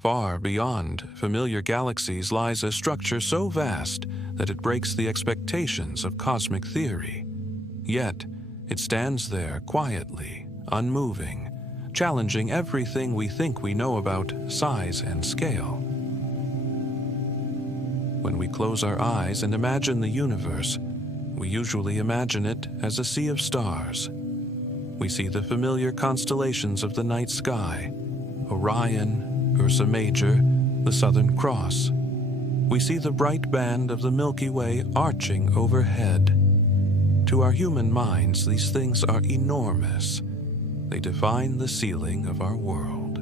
Far beyond familiar galaxies lies a structure so vast that it breaks the expectations of cosmic theory. Yet, it stands there quietly, unmoving, challenging everything we think we know about size and scale. When we close our eyes and imagine the universe, we usually imagine it as a sea of stars. We see the familiar constellations of the night sky, Orion, Ursa Major, the Southern Cross. We see the bright band of the Milky Way arching overhead. To our human minds, these things are enormous. They define the ceiling of our world.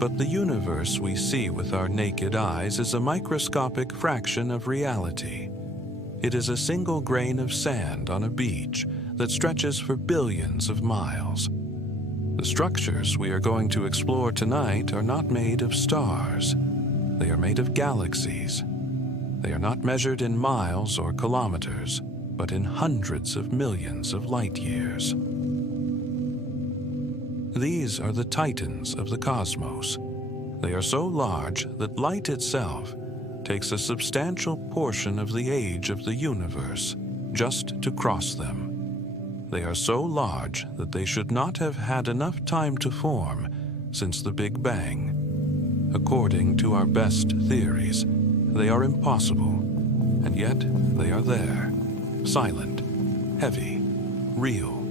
But the universe we see with our naked eyes is a microscopic fraction of reality. It is a single grain of sand on a beach that stretches for billions of miles. The structures we are going to explore tonight are not made of stars. They are made of galaxies. They are not measured in miles or kilometers, but in hundreds of millions of light years. These are the titans of the cosmos. They are so large that light itself takes a substantial portion of the age of the universe just to cross them. They are so large that they should not have had enough time to form since the Big Bang. According to our best theories, they are impossible, and yet they are there, silent, heavy, real.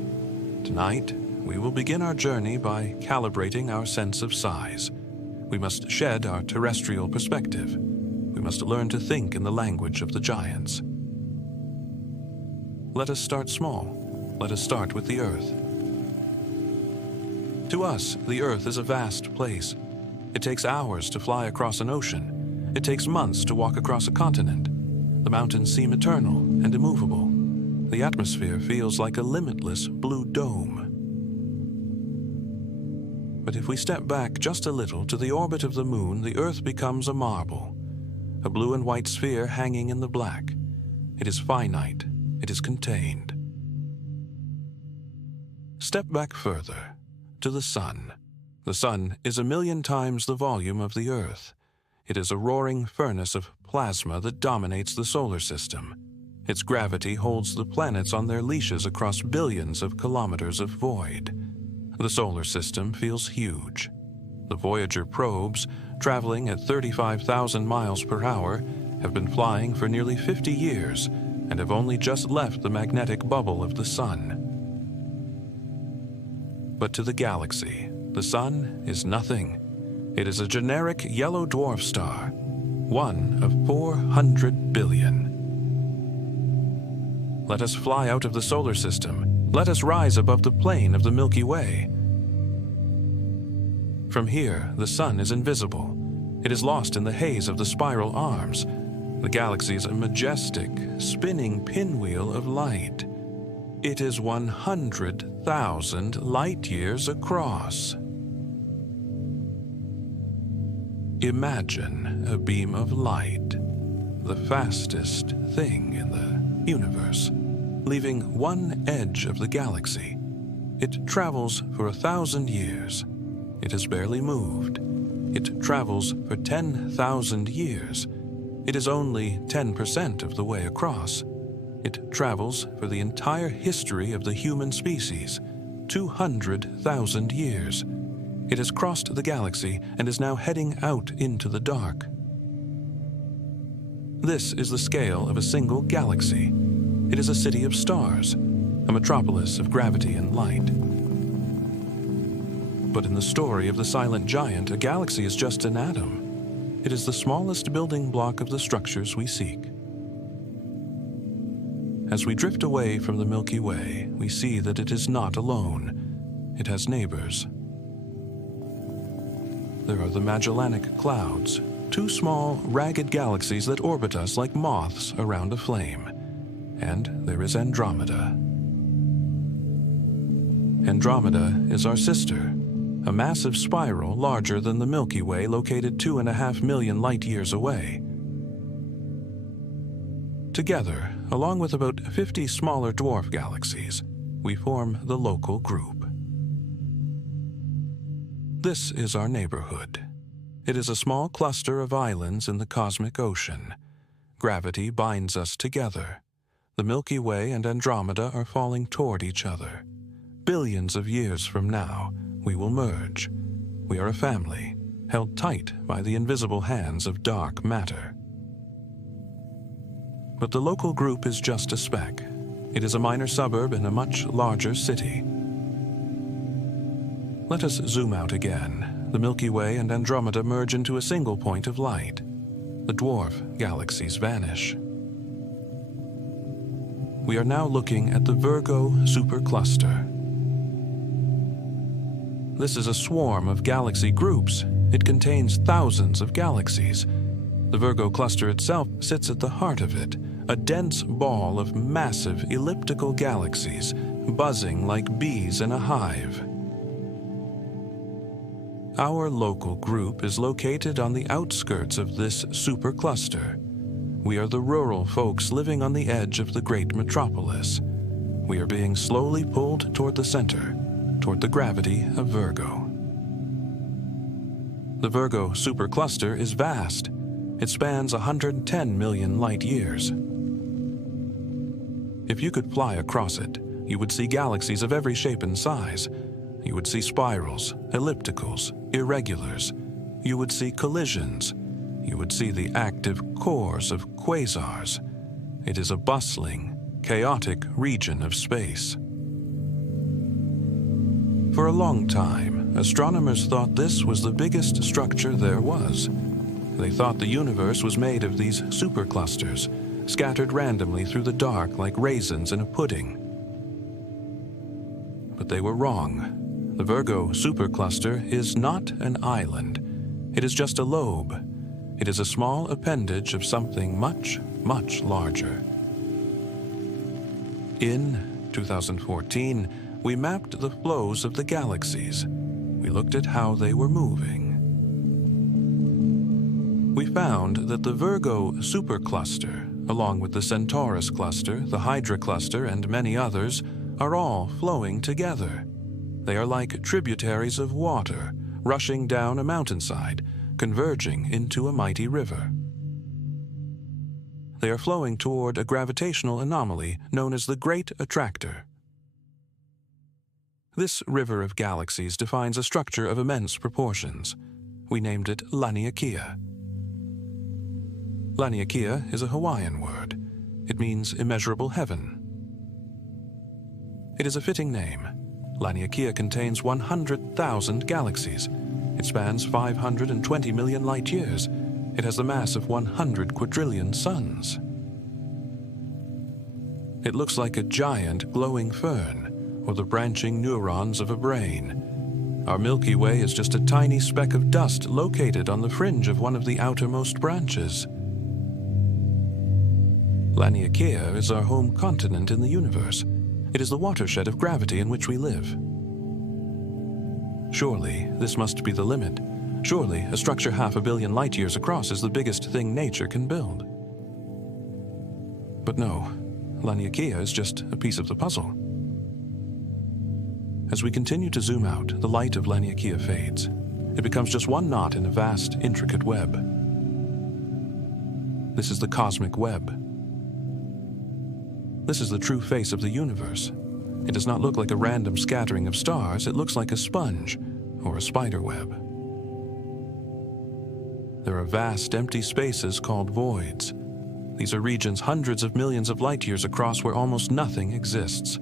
Tonight, we will begin our journey by calibrating our sense of size. We must shed our terrestrial perspective. We must learn to think in the language of the giants. Let us start small. Let us start with the Earth. To us, the Earth is a vast place. It takes hours to fly across an ocean. It takes months to walk across a continent. The mountains seem eternal and immovable. The atmosphere feels like a limitless blue dome. But if we step back just a little to the orbit of the moon, the Earth becomes a marble, a blue and white sphere hanging in the black. It is finite. It is contained. Step back further, to the Sun. The Sun is 1,000,000 times the volume of the Earth. It is a roaring furnace of plasma that dominates the solar system. Its gravity holds the planets on their leashes across billions of kilometers of void. The solar system feels huge. The Voyager probes, traveling at 35,000 miles per hour, have been flying for nearly 50 years and have only just left the magnetic bubble of the Sun. But to the galaxy, the Sun is nothing. It is a generic yellow dwarf star, one of 400 billion. Let us fly out of the solar system. Let us rise above the plane of the Milky Way. From here, the Sun is invisible. It is lost in the haze of the spiral arms. The galaxy is a majestic, spinning pinwheel of light. It is 100,000 light years across. Imagine a beam of light, the fastest thing in the universe, leaving one edge of the galaxy. It travels for 1,000 years. It has barely moved. It travels for 10,000 years. It is only 10% of the way across. It travels for the entire history of the human species, 200,000 years. It has crossed the galaxy and is now heading out into the dark. This is the scale of a single galaxy. It is a city of stars, a metropolis of gravity and light. But in the story of the silent giant, a galaxy is just an atom. It is the smallest building block of the structures we seek. As we drift away from the Milky Way, we see that it is not alone. It has neighbors. There are the Magellanic Clouds, two small, ragged galaxies that orbit us like moths around a flame. And there is Andromeda. Andromeda is our sister, a massive spiral larger than the Milky Way located 2.5 million light years away. Together, along with about 50 smaller dwarf galaxies, we form the local group. This is our neighborhood. It is a small cluster of islands in the cosmic ocean. Gravity binds us together. The Milky Way and Andromeda are falling toward each other. Billions of years from now, we will merge. We are a family, held tight by the invisible hands of dark matter. But the local group is just a speck. It is a minor suburb in a much larger city. Let us zoom out again. The Milky Way and Andromeda merge into a single point of light. The dwarf galaxies vanish. We are now looking at the Virgo supercluster. This is a swarm of galaxy groups. It contains thousands of galaxies. The Virgo cluster itself sits at the heart of it, a dense ball of massive elliptical galaxies, buzzing like bees in a hive. Our local group is located on the outskirts of this supercluster. We are the rural folks living on the edge of the great metropolis. We are being slowly pulled toward the center, toward the gravity of Virgo. The Virgo supercluster is vast. It spans 110 million light years. If you could fly across it, you would see galaxies of every shape and size. You would see spirals, ellipticals, irregulars. You would see collisions. You would see the active cores of quasars. It is a bustling, chaotic region of space. For a long time, astronomers thought this was the biggest structure there was. They thought the universe was made of these superclusters, scattered randomly through the dark like raisins in a pudding. But they were wrong. The Virgo supercluster is not an island. It is just a lobe. It is a small appendage of something much, much larger. In 2014, we mapped the flows of the galaxies. We looked at how they were moving. We found that the Virgo supercluster, along with the Centaurus cluster, the Hydra cluster, and many others, are all flowing together. They are like tributaries of water, rushing down a mountainside, converging into a mighty river. They are flowing toward a gravitational anomaly known as the Great Attractor. This river of galaxies defines a structure of immense proportions. We named it Laniakea. Laniakea is a Hawaiian word. It means immeasurable heaven. It is a fitting name. Laniakea contains 100,000 galaxies. It spans 520 million light years. It has the mass of 100 quadrillion suns. It looks like a giant glowing fern, or the branching neurons of a brain. Our Milky Way is just a tiny speck of dust located on the fringe of one of the outermost branches. Laniakea is our home continent in the universe. It is the watershed of gravity in which we live. Surely, this must be the limit. Surely, a structure 500 million light years across is the biggest thing nature can build. But no, Laniakea is just a piece of the puzzle. As we continue to zoom out, the light of Laniakea fades. It becomes just one knot in a vast, intricate web. This is the cosmic web. This is the true face of the universe. It does not look like a random scattering of stars. It looks like a sponge or a spider web. There are vast empty spaces called voids. These are regions hundreds of millions of light years across where almost nothing exists.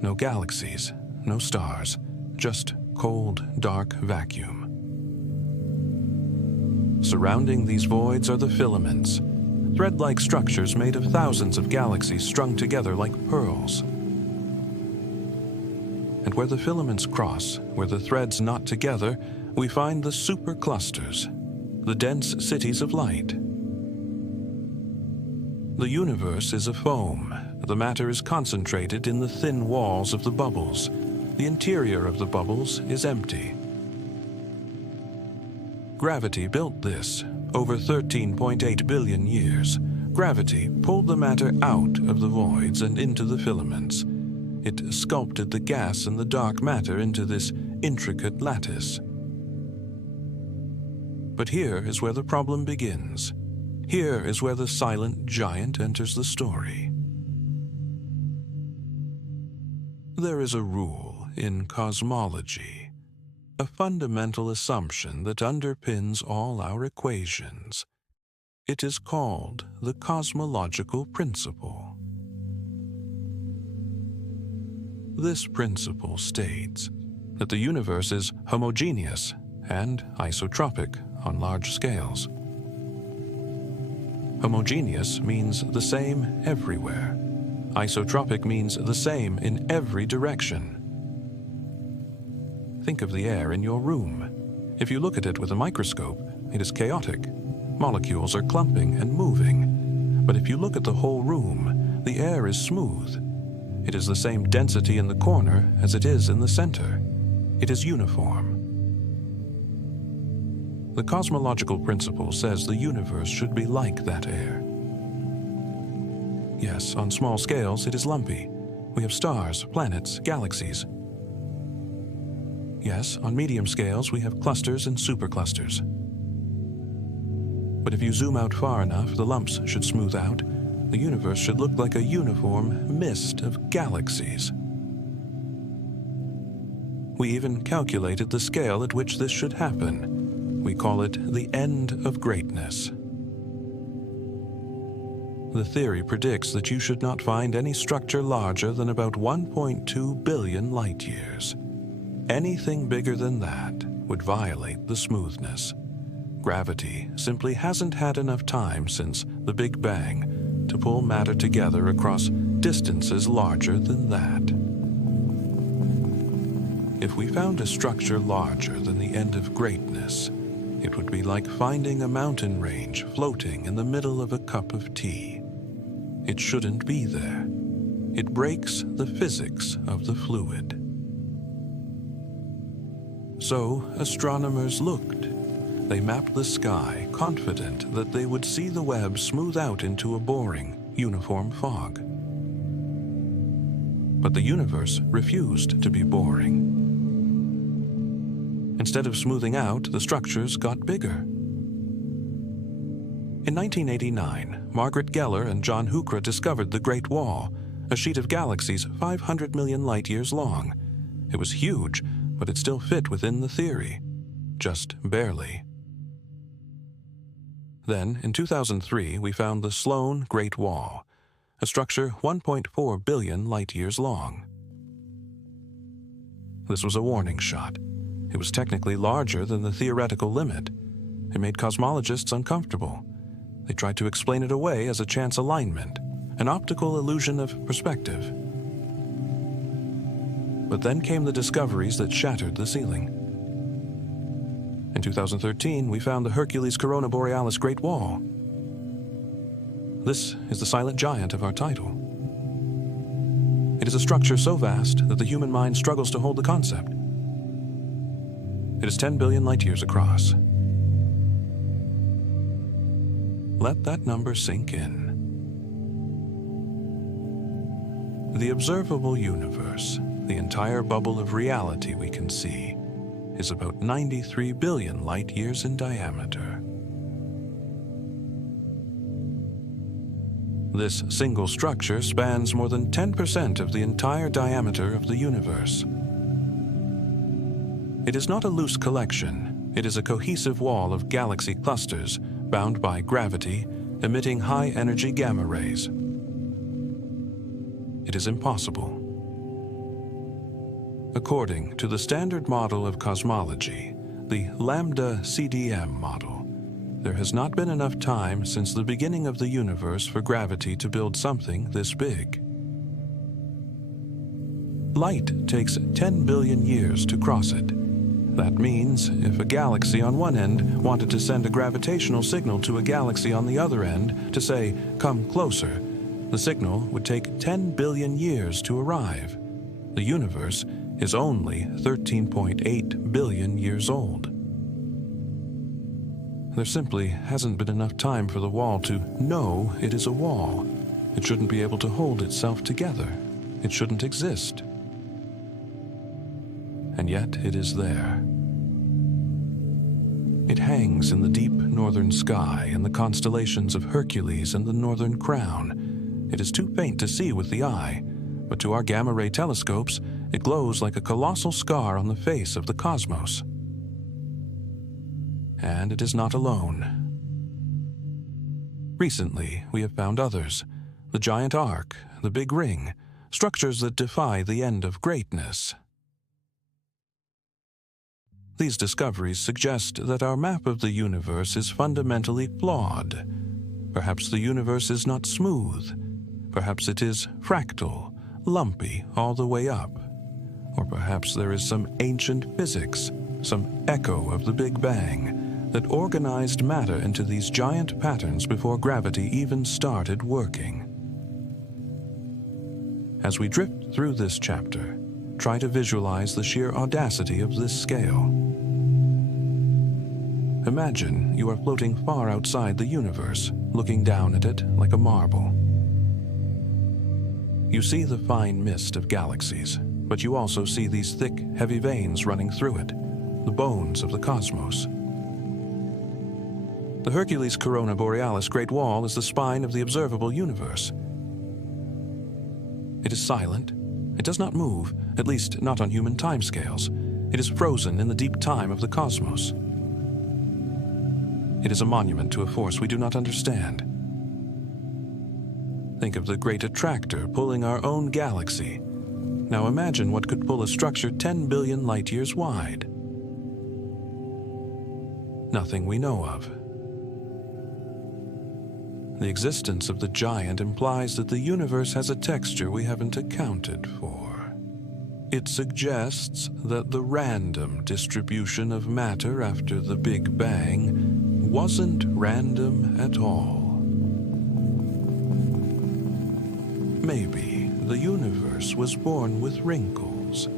No galaxies, no stars, just cold, dark vacuum. Surrounding these voids are the filaments, thread-like structures made of thousands of galaxies strung together like pearls. And where the filaments cross, where the threads knot together, we find the superclusters, the dense cities of light. The universe is a foam. The matter is concentrated in the thin walls of the bubbles. The interior of the bubbles is empty. Gravity built this. Over 13.8 billion years, gravity pulled the matter out of the voids and into the filaments. It sculpted the gas and the dark matter into this intricate lattice. But here is where the problem begins. Here is where the silent giant enters the story. There is a rule in cosmology, a fundamental assumption that underpins all our equations. It is called the cosmological principle. This principle states that the universe is homogeneous and isotropic on large scales. Homogeneous means the same everywhere. Isotropic means the same in every direction. Think of the air in your room. If you look at it with a microscope, it is chaotic. Molecules are clumping and moving. But if you look at the whole room, the air is smooth. It is the same density in the corner as it is in the center. It is uniform. The cosmological principle says the universe should be like that air. Yes, on small scales it is lumpy. We have stars, planets, galaxies. Yes, on medium scales we have clusters and superclusters. But if you zoom out far enough, the lumps should smooth out. The universe should look like a uniform mist of galaxies. We even calculated the scale at which this should happen. We call it the end of greatness. The theory predicts that you should not find any structure larger than about 1.2 billion light-years. Anything bigger than that would violate the smoothness. Gravity simply hasn't had enough time since the Big Bang to pull matter together across distances larger than that. If we found a structure larger than the end of greatness, it would be like finding a mountain range floating in the middle of a cup of tea. It shouldn't be there. It breaks the physics of the fluid. So astronomers looked. They mapped the sky, confident that they would see the web smooth out into a boring, uniform fog. But the universe refused to be boring. Instead of smoothing out, the structures got bigger. In 1989, Margaret Geller and John Huchra discovered the Great Wall, a sheet of galaxies 500 million light-years long. It was huge, but it still fit within the theory. Just barely. Then, in 2003, we found the Sloan Great Wall, a structure 1.4 billion light-years long. This was a warning shot. It was technically larger than the theoretical limit. It made cosmologists uncomfortable. They tried to explain it away as a chance alignment, an optical illusion of perspective. But then came the discoveries that shattered the ceiling. In 2013, we found the Hercules-Corona Borealis Great Wall. This is the silent giant of our title. It is a structure so vast that the human mind struggles to hold the concept. It is 10 billion light-years across. Let that number sink in. The observable universe, the entire bubble of reality we can see, is about 93 billion light-years in diameter. This single structure spans more than 10% of the entire diameter of the universe. It is not a loose collection. It is a cohesive wall of galaxy clusters bound by gravity, emitting high-energy gamma rays. It is impossible. According to the standard model of cosmology, the lambda CDM model, there has not been enough time since the beginning of the universe for gravity to build something this big. Light takes 10 billion years to cross it. That means if a galaxy on one end wanted to send a gravitational signal to a galaxy on the other end to say, "Come closer," the signal would take 10 billion years to arrive. The universe is only 13.8 billion years old. There simply hasn't been enough time for the wall to know it is a wall. It shouldn't be able to hold itself together. It shouldn't exist. And yet it is there. It hangs in the deep northern sky in the constellations of Hercules and the Northern Crown. It is too faint to see with the eye, but to our gamma-ray telescopes, it glows like a colossal scar on the face of the cosmos. And it is not alone. Recently, we have found others: the giant arc, the big ring, structures that defy the end of greatness. These discoveries suggest that our map of the universe is fundamentally flawed. Perhaps the universe is not smooth. Perhaps it is fractal, lumpy all the way up. Or perhaps there is some ancient physics, some echo of the Big Bang, that organized matter into these giant patterns before gravity even started working. As we drift through this chapter, try to visualize the sheer audacity of this scale. Imagine you are floating far outside the universe, looking down at it like a marble. You see the fine mist of galaxies, but you also see these thick, heavy veins running through it, the bones of the cosmos. The Hercules-Corona Borealis Great Wall is the spine of the observable universe. It is silent. It does not move, at least not on human timescales. It is frozen in the deep time of the cosmos. It is a monument to a force we do not understand. Think of the great attractor pulling our own galaxy. Now imagine what could pull a structure 10 billion light-years wide. Nothing we know of. The existence of the giant implies that the universe has a texture we haven't accounted for. It suggests that the random distribution of matter after the Big Bang wasn't random at all. Maybe the universe was born with wrinkles.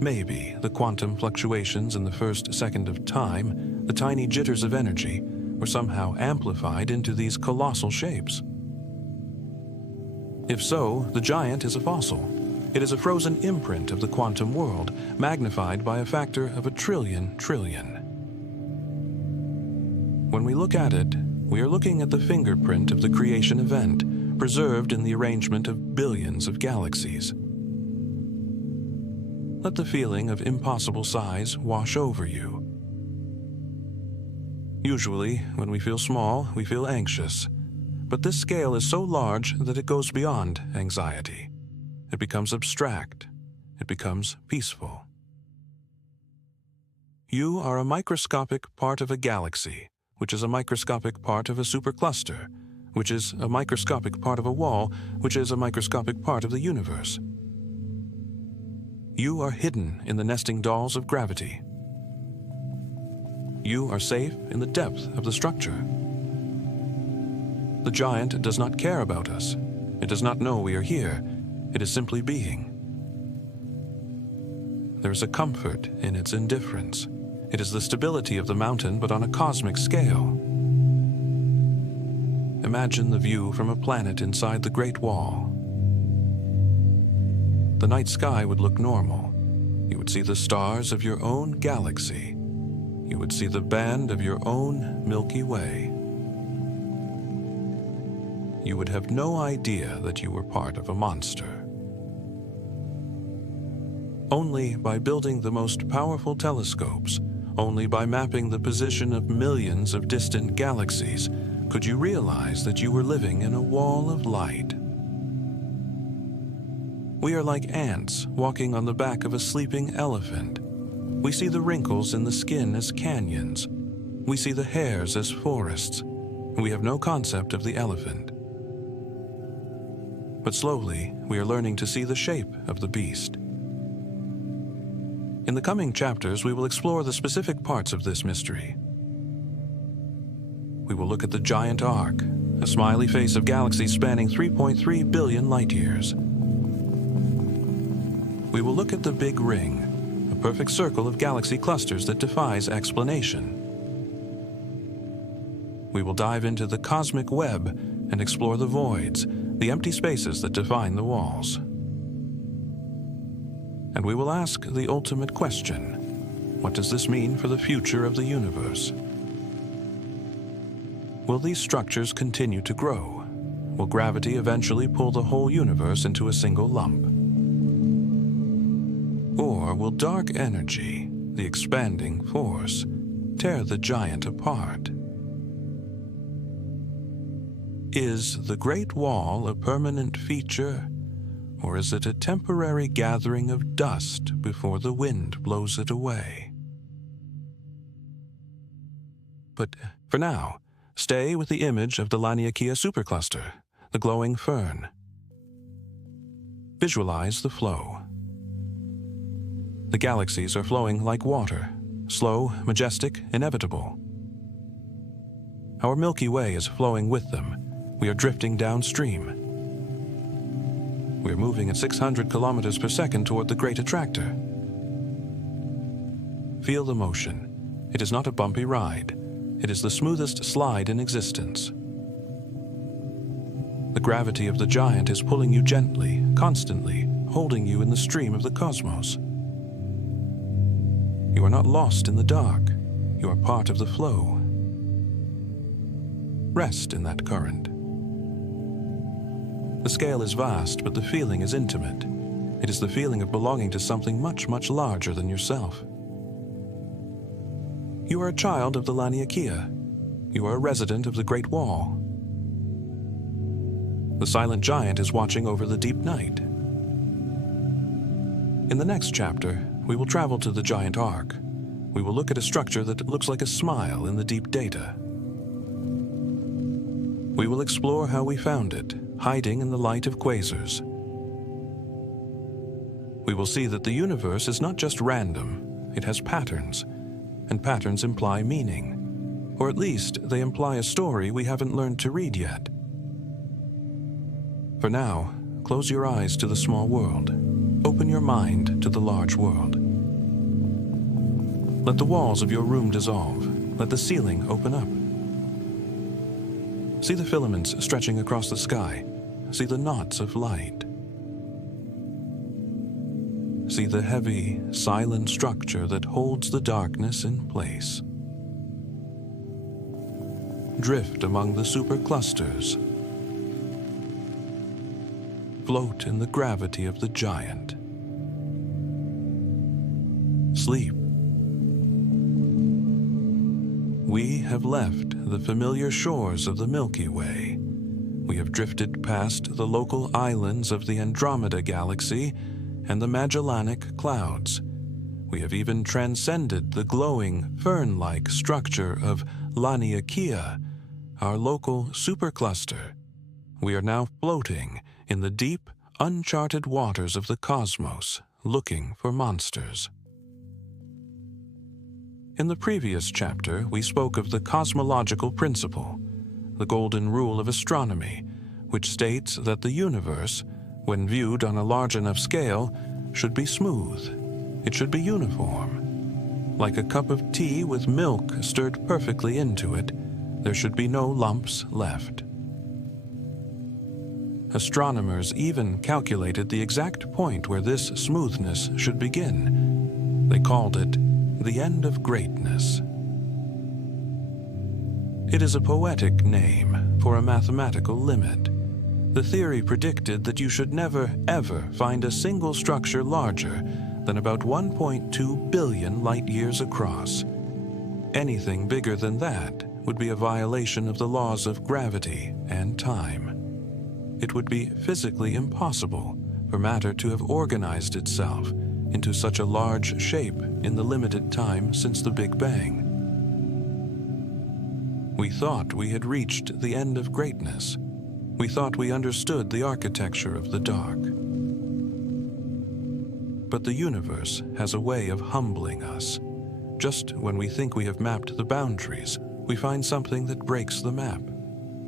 Maybe the quantum fluctuations in the first second of time, the tiny jitters of energy, were somehow amplified into these colossal shapes. If so, the giant is a fossil. It is a frozen imprint of the quantum world, magnified by a factor of 1 trillion. When we look at it, we are looking at the fingerprint of the creation event, preserved in the arrangement of billions of galaxies. Let the feeling of impossible size wash over you. Usually, when we feel small, we feel anxious. But this scale is so large that it goes beyond anxiety. It becomes abstract. It becomes peaceful. You are a microscopic part of a galaxy, which is a microscopic part of a supercluster, which is a microscopic part of a wall, which is a microscopic part of the universe. You are hidden in the nesting dolls of gravity. You are safe in the depth of the structure. The giant does not care about us. It does not know we are here. It is simply being. There is a comfort in its indifference. It is the stability of the mountain, but on a cosmic scale. Imagine the view from a planet inside the Great Wall. The night sky would look normal. You would see the stars of your own galaxy. You would see the band of your own Milky Way. You would have no idea that you were part of a monster. Only by building the most powerful telescopes, only by mapping the position of millions of distant galaxies, could you realize that you were living in a wall of light. We are like ants walking on the back of a sleeping elephant. We see the wrinkles in the skin as canyons. We see the hairs as forests. We have no concept of the elephant. But slowly, we are learning to see the shape of the beast. In the coming chapters, we will explore the specific parts of this mystery. We will look at the giant arc, a smiley face of galaxies spanning 3.3 billion light-years. We will look at the Big Ring, a perfect circle of galaxy clusters that defies explanation. We will dive into the cosmic web and explore the voids, the empty spaces that define the walls. And we will ask the ultimate question: What does this mean for the future of the universe? Will these structures continue to grow? Will gravity eventually pull the whole universe into a single lump? Or will dark energy, the expanding force, tear the giant apart? Is the Great Wall a permanent feature, or is it a temporary gathering of dust before the wind blows it away? But for now, stay with the image of the Laniakea supercluster, the glowing fern. Visualize the flow. The galaxies are flowing like water, slow, majestic, inevitable. Our Milky Way is flowing with them. We are drifting downstream. We are moving at 600 kilometers per second toward the Great Attractor. Feel the motion. It is not a bumpy ride. It is the smoothest slide in existence. The gravity of the giant is pulling you gently, constantly, holding you in the stream of the cosmos. You are not lost in the dark. You are part of the flow. Rest in that current. The scale is vast, but the feeling is intimate. It is the feeling of belonging to something much, much larger than yourself. You are a child of the Laniakea. You are a resident of the Great Wall. The silent giant is watching over the deep night. In the next chapter, we will travel to the giant arc. We will look at a structure that looks like a smile in the deep data. We will explore how we found it, hiding in the light of quasars. We will see that the universe is not just random, it has patterns, and patterns imply meaning, or at least they imply a story we haven't learned to read yet. For now, close your eyes to the small world. Open your mind to the large world. Let the walls of your room dissolve. Let the ceiling open up. See the filaments stretching across the sky. See the knots of light. See the heavy, silent structure that holds the darkness in place. Drift among the superclusters. Float in the gravity of the giant. Sleep. We have left the familiar shores of the Milky Way. We have drifted past the local islands of the Andromeda Galaxy and the Magellanic Clouds. We have even transcended the glowing, fern-like structure of Laniakea, our local supercluster. We are now floating in the deep, uncharted waters of the cosmos, looking for monsters. In the previous chapter, we spoke of the cosmological principle, the golden rule of astronomy, which states that the universe, when viewed on a large enough scale, should be smooth. It should be uniform. Like a cup of tea with milk stirred perfectly into it, there should be no lumps left. Astronomers even calculated the exact point where this smoothness should begin. They called it the end of greatness. It is a poetic name for a mathematical limit. The theory predicted that you should never, ever find a single structure larger than about 1.2 billion light-years across. Anything bigger than that would be a violation of the laws of gravity and time. It would be physically impossible for matter to have organized itself into such a large shape in the limited time since the Big Bang. We thought we had reached the end of greatness. We thought we understood the architecture of the dark. But the universe has a way of humbling us. Just when we think we have mapped the boundaries, we find something that breaks the map.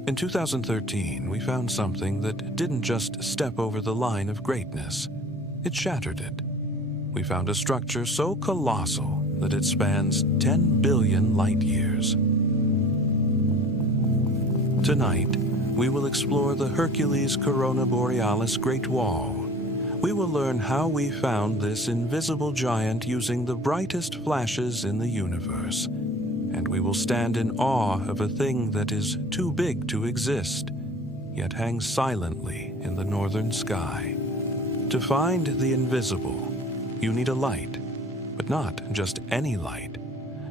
In 2013, we found something that didn't just step over the line of greatness. It shattered it. We found a structure so colossal that it spans 10 billion light-years. Tonight, we will explore the Hercules-Corona Borealis Great Wall, we will learn how we found this invisible giant using the brightest flashes in the universe. And we will stand in awe of a thing that is too big to exist, yet hangs silently in the northern sky. To find the invisible, you need a light, but not just any light.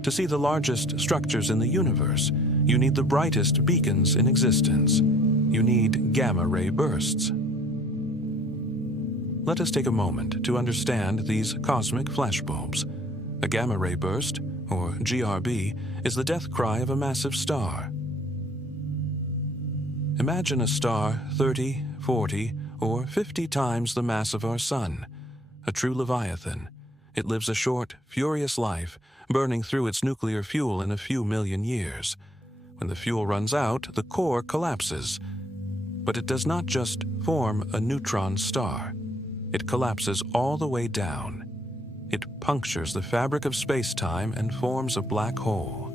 To see the largest structures in the universe, you need the brightest beacons in existence. You need gamma-ray bursts. Let us take a moment to understand these cosmic flashbulbs. A gamma-ray burst, or GRB, is the death cry of a massive star. Imagine a star 30, 40, or 50 times the mass of our Sun, a true Leviathan. It lives a short, furious life, burning through its nuclear fuel in a few million years. When the fuel runs out, the core collapses. But it does not just form a neutron star. It collapses all the way down. It punctures the fabric of space-time and forms a black hole.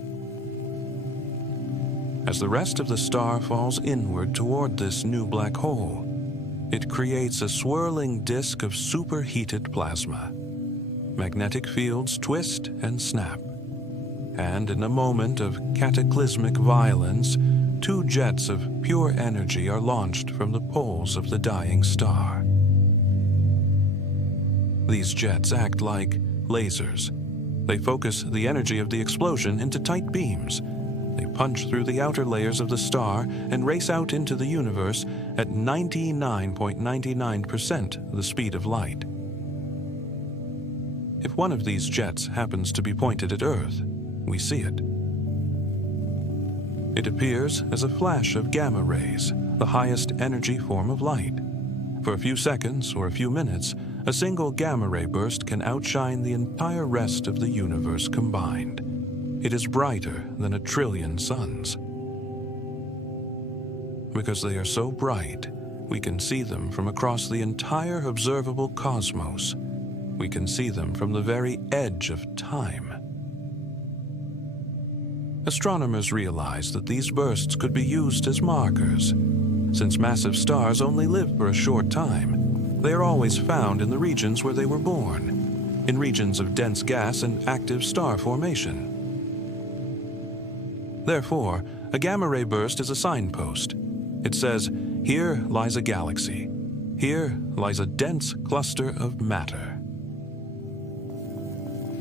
As the rest of the star falls inward toward this new black hole, it creates a swirling disk of superheated plasma. Magnetic fields twist and snap. And in a moment of cataclysmic violence, 2 jets of pure energy are launched from the poles of the dying star. These jets act like lasers. They focus the energy of the explosion into tight beams. They punch through the outer layers of the star and race out into the universe at 99.99% the speed of light. If one of these jets happens to be pointed at Earth, we see it. It appears as a flash of gamma rays, the highest energy form of light. For a few seconds or a few minutes, a single gamma ray burst can outshine the entire rest of the universe combined. It is brighter than 1 trillion suns. Because they are so bright, we can see them from across the entire observable cosmos. We can see them from the very edge of time. Astronomers realized that these bursts could be used as markers. Since massive stars only live for a short time, they are always found in the regions where they were born, in regions of dense gas and active star formation. Therefore, a gamma-ray burst is a signpost. It says, here lies a galaxy. Here lies a dense cluster of matter.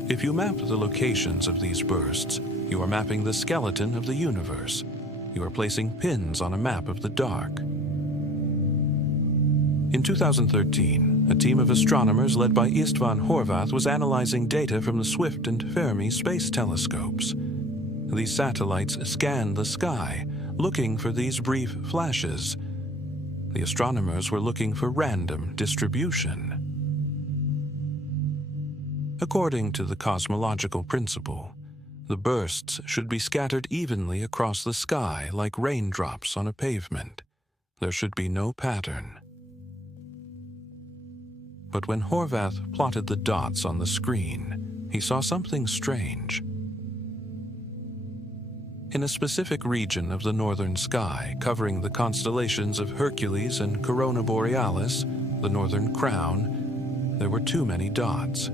If you map the locations of these bursts, you are mapping the skeleton of the universe. You are placing pins on a map of the dark. In 2013, a team of astronomers led by Istvan Horvath was analyzing data from the Swift and Fermi space telescopes. These satellites scanned the sky, looking for these brief flashes. The astronomers were looking for random distribution. According to the cosmological principle, the bursts should be scattered evenly across the sky like raindrops on a pavement. There should be no pattern. But when Horvath plotted the dots on the screen, he saw something strange. In a specific region of the northern sky, covering the constellations of Hercules and Corona Borealis, the Northern Crown, there were too many dots.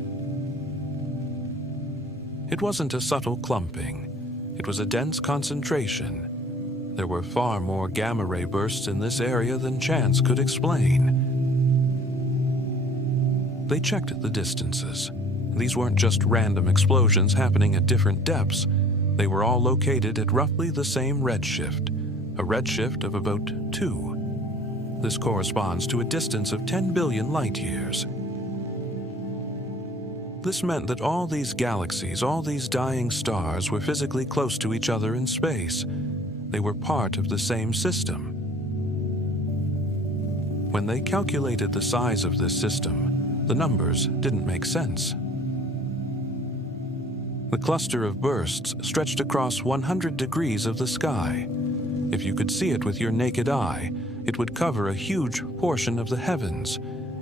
It wasn't a subtle clumping. It was a dense concentration. There were far more gamma-ray bursts in this area than chance could explain. They checked the distances. These weren't just random explosions happening at different depths. They were all located at roughly the same redshift, a redshift of about 2. This corresponds to a distance of 10 billion light-years. This meant that all these galaxies, all these dying stars, were physically close to each other in space. They were part of the same system. When they calculated the size of this system, the numbers didn't make sense. The cluster of bursts stretched across 100 degrees of the sky. If you could see it with your naked eye, it would cover a huge portion of the heavens,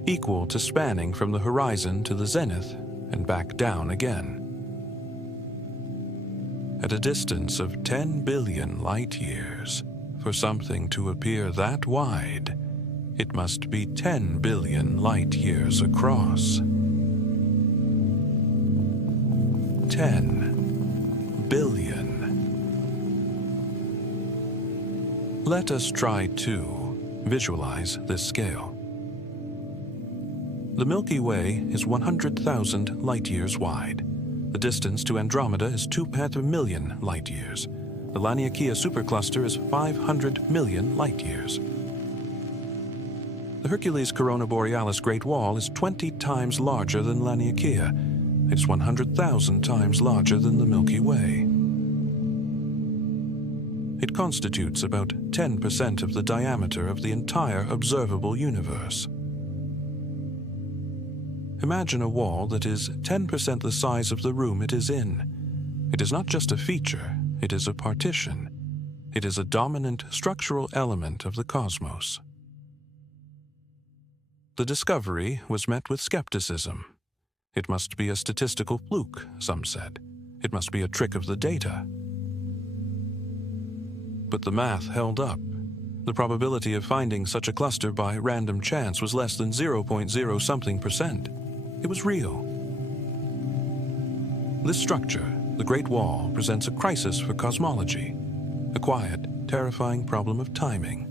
equal to spanning from the horizon to the zenith and back down again. At a distance of 10 billion light-years, for something to appear that wide, It must be 10 billion light years across. 10 billion. Let us try to visualize this scale. The Milky Way is 100,000 light-years wide. The distance to Andromeda is 2 million light-years. The Laniakea supercluster is 500 million light-years. The Hercules-Corona Borealis Great Wall is 20 times larger than Laniakea. It's 100,000 times larger than the Milky Way. It constitutes about 10% of the diameter of the entire observable universe. Imagine a wall that is 10% the size of the room it is in. It is not just a feature, it is a partition. It is a dominant structural element of the cosmos. The discovery was met with skepticism. It must be a statistical fluke, some said. It must be a trick of the data. But the math held up. The probability of finding such a cluster by random chance was less than 0.0 something percent. It was real. This structure, the Great Wall, presents a crisis for cosmology, a quiet, terrifying problem of timing.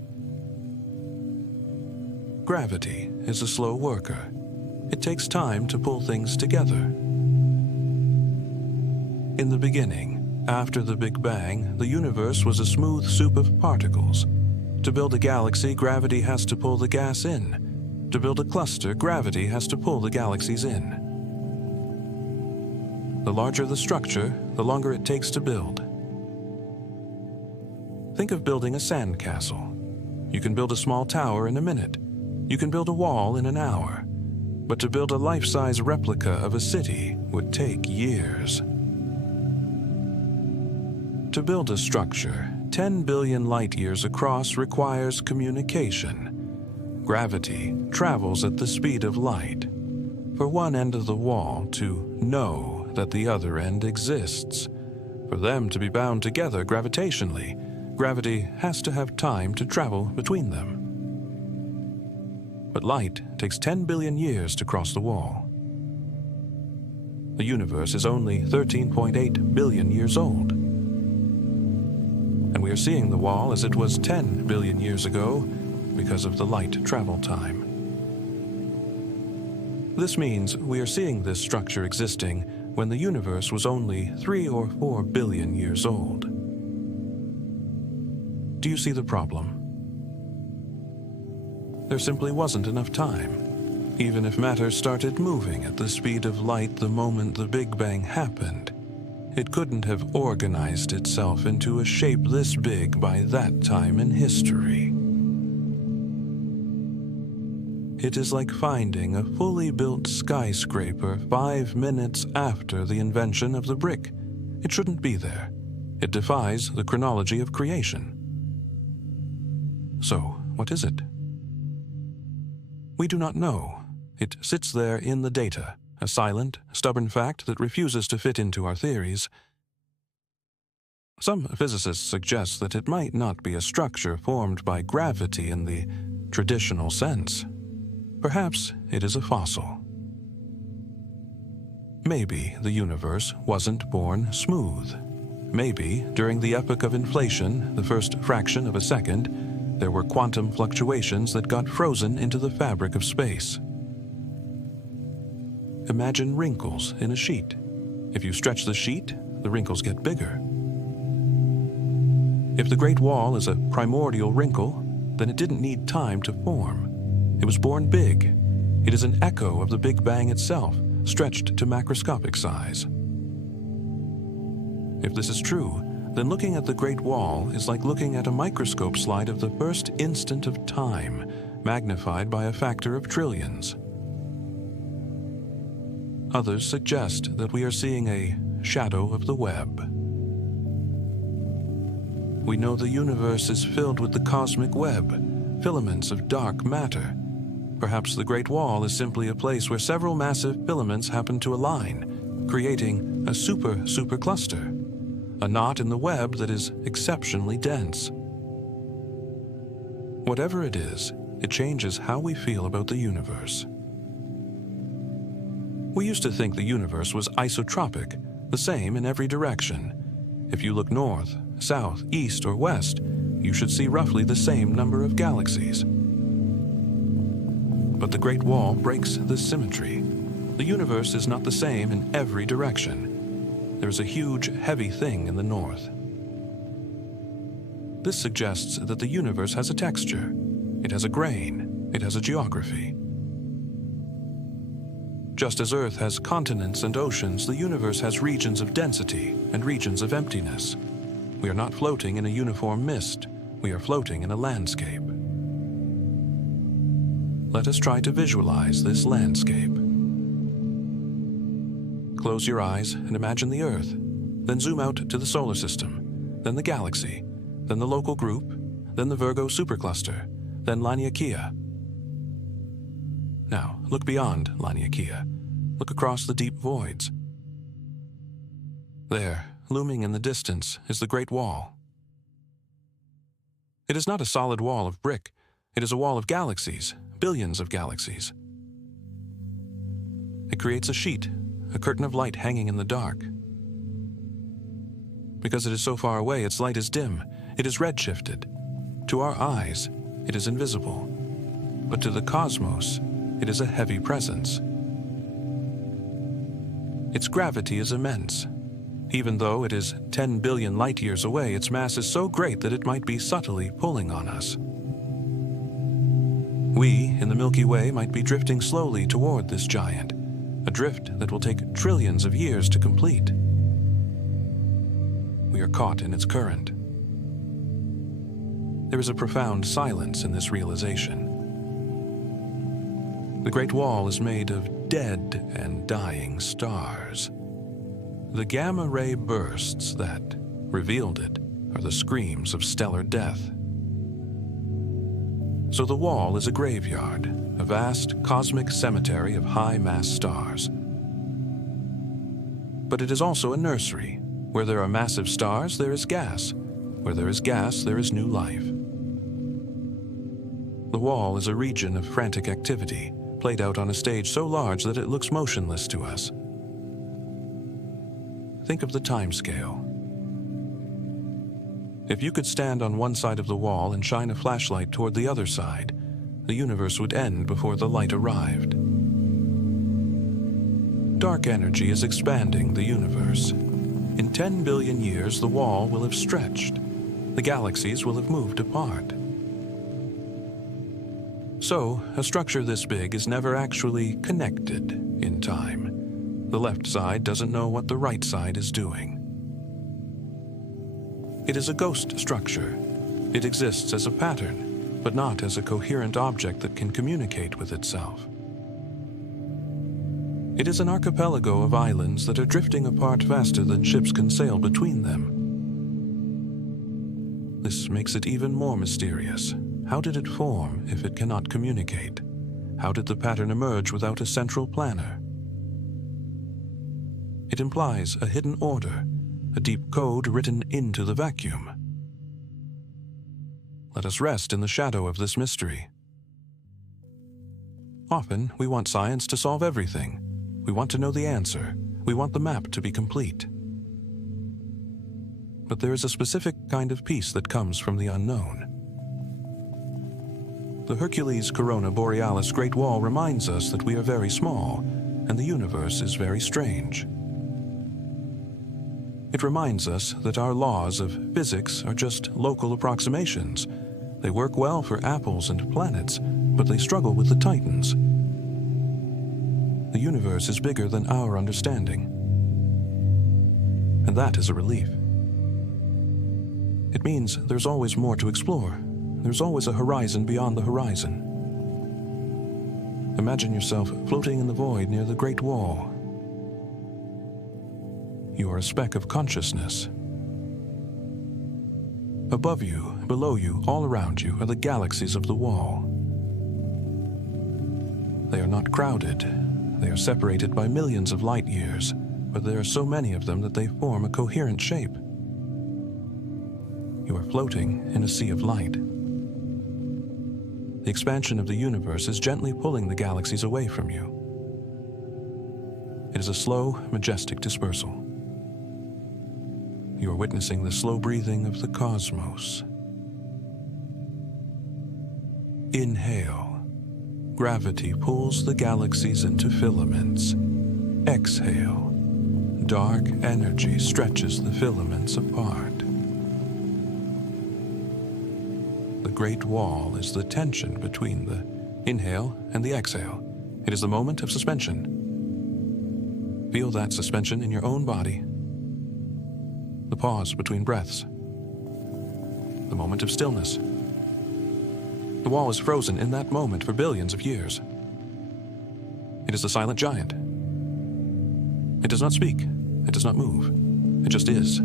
Gravity is a slow worker. It takes time to pull things together. In the beginning, after the Big Bang, the universe was a smooth soup of particles. To build a galaxy, gravity has to pull the gas in. To build a cluster, gravity has to pull the galaxies in. The larger the structure, the longer it takes to build. Think of building a sandcastle. You can build a small tower in a minute. You can build a wall in an hour. But to build a life-size replica of a city would take years. To build a structure 10 billion light-years across requires communication. Gravity travels at the speed of light. For one end of the wall to know that the other end exists, for them to be bound together gravitationally, gravity has to have time to travel between them. But light takes 10 billion years to cross the wall. The universe is only 13.8 billion years old. And we are seeing the wall as it was 10 billion years ago because of the light travel time. This means we are seeing this structure existing when the universe was only 3 or 4 billion years old. Do you see the problem? There simply wasn't enough time. Even if matter started moving at the speed of light the moment the Big Bang happened, it couldn't have organized itself into a shape this big by that time in history. It is like finding a fully built skyscraper 5 minutes after the invention of the brick. It shouldn't be there. It defies the chronology of creation. So, what is it? We do not know. It sits there in the data, a silent, stubborn fact that refuses to fit into our theories. Some physicists suggest that it might not be a structure formed by gravity in the traditional sense. Perhaps it is a fossil. Maybe the universe wasn't born smooth. Maybe during the epoch of inflation, the first fraction of a second, there were quantum fluctuations that got frozen into the fabric of space. Imagine wrinkles in a sheet. If you stretch the sheet, the wrinkles get bigger. If the Great Wall is a primordial wrinkle, then it didn't need time to form. It was born big. It is an echo of the Big Bang itself, stretched to macroscopic size. If this is true, then looking at the Great Wall is like looking at a microscope slide of the first instant of time, magnified by a factor of trillions. Others suggest that we are seeing a shadow of the web. We know the universe is filled with the cosmic web, filaments of dark matter. Perhaps the Great Wall is simply a place where several massive filaments happen to align, creating a supercluster, a knot in the web that is exceptionally dense. Whatever it is, it changes how we feel about the universe. We used to think the universe was isotropic, the same in every direction. If you look north, south, east, or west, you should see roughly the same number of galaxies. But the Great Wall breaks this symmetry. The universe is not the same in every direction. There is a huge, heavy thing in the north. This suggests that the universe has a texture. It has a grain. It has a geography. Just as Earth has continents and oceans, the universe has regions of density and regions of emptiness. We are not floating in a uniform mist. We are floating in a landscape. Let us try to visualize this landscape. Close your eyes and imagine the Earth, then zoom out to the solar system, then the galaxy, then the local group, then the Virgo supercluster, then Laniakea. Now, look beyond Laniakea. Look across the deep voids. There, looming in the distance, is the Great Wall. It is not a solid wall of brick. It is a wall of galaxies, billions of galaxies. It creates a sheet, a curtain of light hanging in the dark. Because it is so far away, its light is dim. It is redshifted. To our eyes, it is invisible. But to the cosmos, it is a heavy presence. Its gravity is immense. Even though it is 10 billion light-years away, its mass is so great that it might be subtly pulling on us. We, in the Milky Way, might be drifting slowly toward this giant, a drift that will take trillions of years to complete. We are caught in its current. There is a profound silence in this realization. The Great Wall is made of dead and dying stars. The gamma-ray bursts that revealed it are the screams of stellar death. So the wall is a graveyard, a vast cosmic cemetery of high-mass stars. But it is also a nursery. Where there are massive stars, there is gas. Where there is gas, there is new life. The wall is a region of frantic activity, played out on a stage so large that it looks motionless to us. Think of the time scale. If you could stand on one side of the wall and shine a flashlight toward the other side, the universe would end before the light arrived. Dark energy is expanding the universe. In 10 billion years, the wall will have stretched. The galaxies will have moved apart. So, a structure this big is never actually connected in time. The left side doesn't know what the right side is doing. It is a ghost structure. It exists as a pattern, but not as a coherent object that can communicate with itself. It is an archipelago of islands that are drifting apart faster than ships can sail between them. This makes it even more mysterious. How did it form if it cannot communicate? How did the pattern emerge without a central planner? It implies a hidden order, a deep code written into the vacuum. Let us rest in the shadow of this mystery. Often, we want science to solve everything. We want to know the answer. We want the map to be complete. But there is a specific kind of peace that comes from the unknown. The Hercules-Corona Borealis Great Wall reminds us that we are very small, and the universe is very strange. It reminds us that our laws of physics are just local approximations. They work well for apples and planets, but they struggle with the titans. The universe is bigger than our understanding. And that is a relief. It means there's always more to explore. There's always a horizon beyond the horizon. Imagine yourself floating in the void near the Great Wall. You are a speck of consciousness. Above you, below you, all around you are the galaxies of the wall. They are not crowded. They are separated by millions of light years, but there are so many of them that they form a coherent shape. You are floating in a sea of light. the expansion of the universe is gently pulling the galaxies away from you. It is a slow, majestic dispersal. You are witnessing the slow breathing of the cosmos. Inhale. Gravity pulls the galaxies into filaments. Exhale. Dark energy stretches the filaments apart. The Great Wall is the tension between the inhale and the exhale. It is the moment of suspension. Feel that suspension in your own body. The pause between breaths. The moment of stillness. The wall is frozen in that moment for billions of years. It is the silent giant. It does not speak. It does not move. It just is.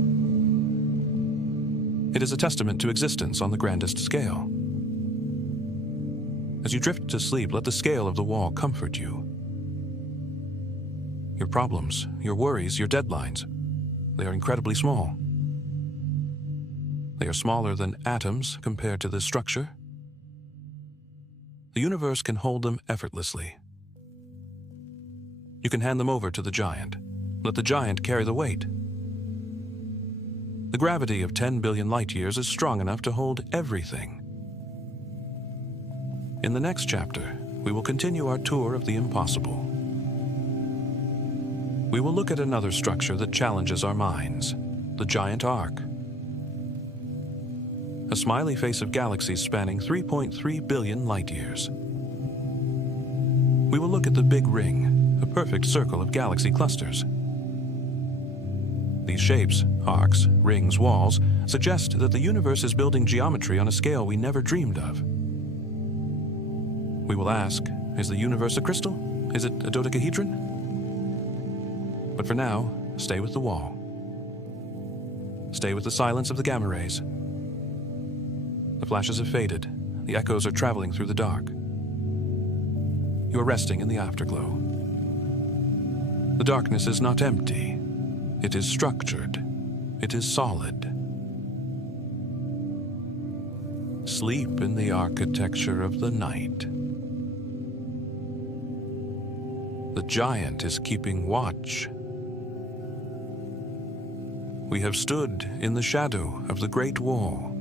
It is a testament to existence on the grandest scale. As you drift to sleep, let the scale of the wall comfort you. Your problems, your worries, your deadlines, they are incredibly small. They are smaller than atoms compared to this structure. The universe can hold them effortlessly. You can hand them over to the giant. Let the giant carry the weight. The gravity of 10 billion light-years is strong enough to hold everything. In the next chapter, we will continue our tour of the impossible. We will look at another structure that challenges our minds, the giant arc. A smiley face of galaxies spanning 3.3 billion light-years. We will look at the Big Ring, a perfect circle of galaxy clusters. These shapes, arcs, rings, walls, suggest that the universe is building geometry on a scale we never dreamed of. We will ask, is the universe a crystal? Is it a dodecahedron? But for now, stay with the wall. Stay with the silence of the gamma rays. The flashes have faded. The echoes are traveling through the dark. You are resting in the afterglow. The darkness is not empty. It is structured. It is solid. Sleep in the architecture of the night. The giant is keeping watch. We have stood in the shadow of the Great Wall.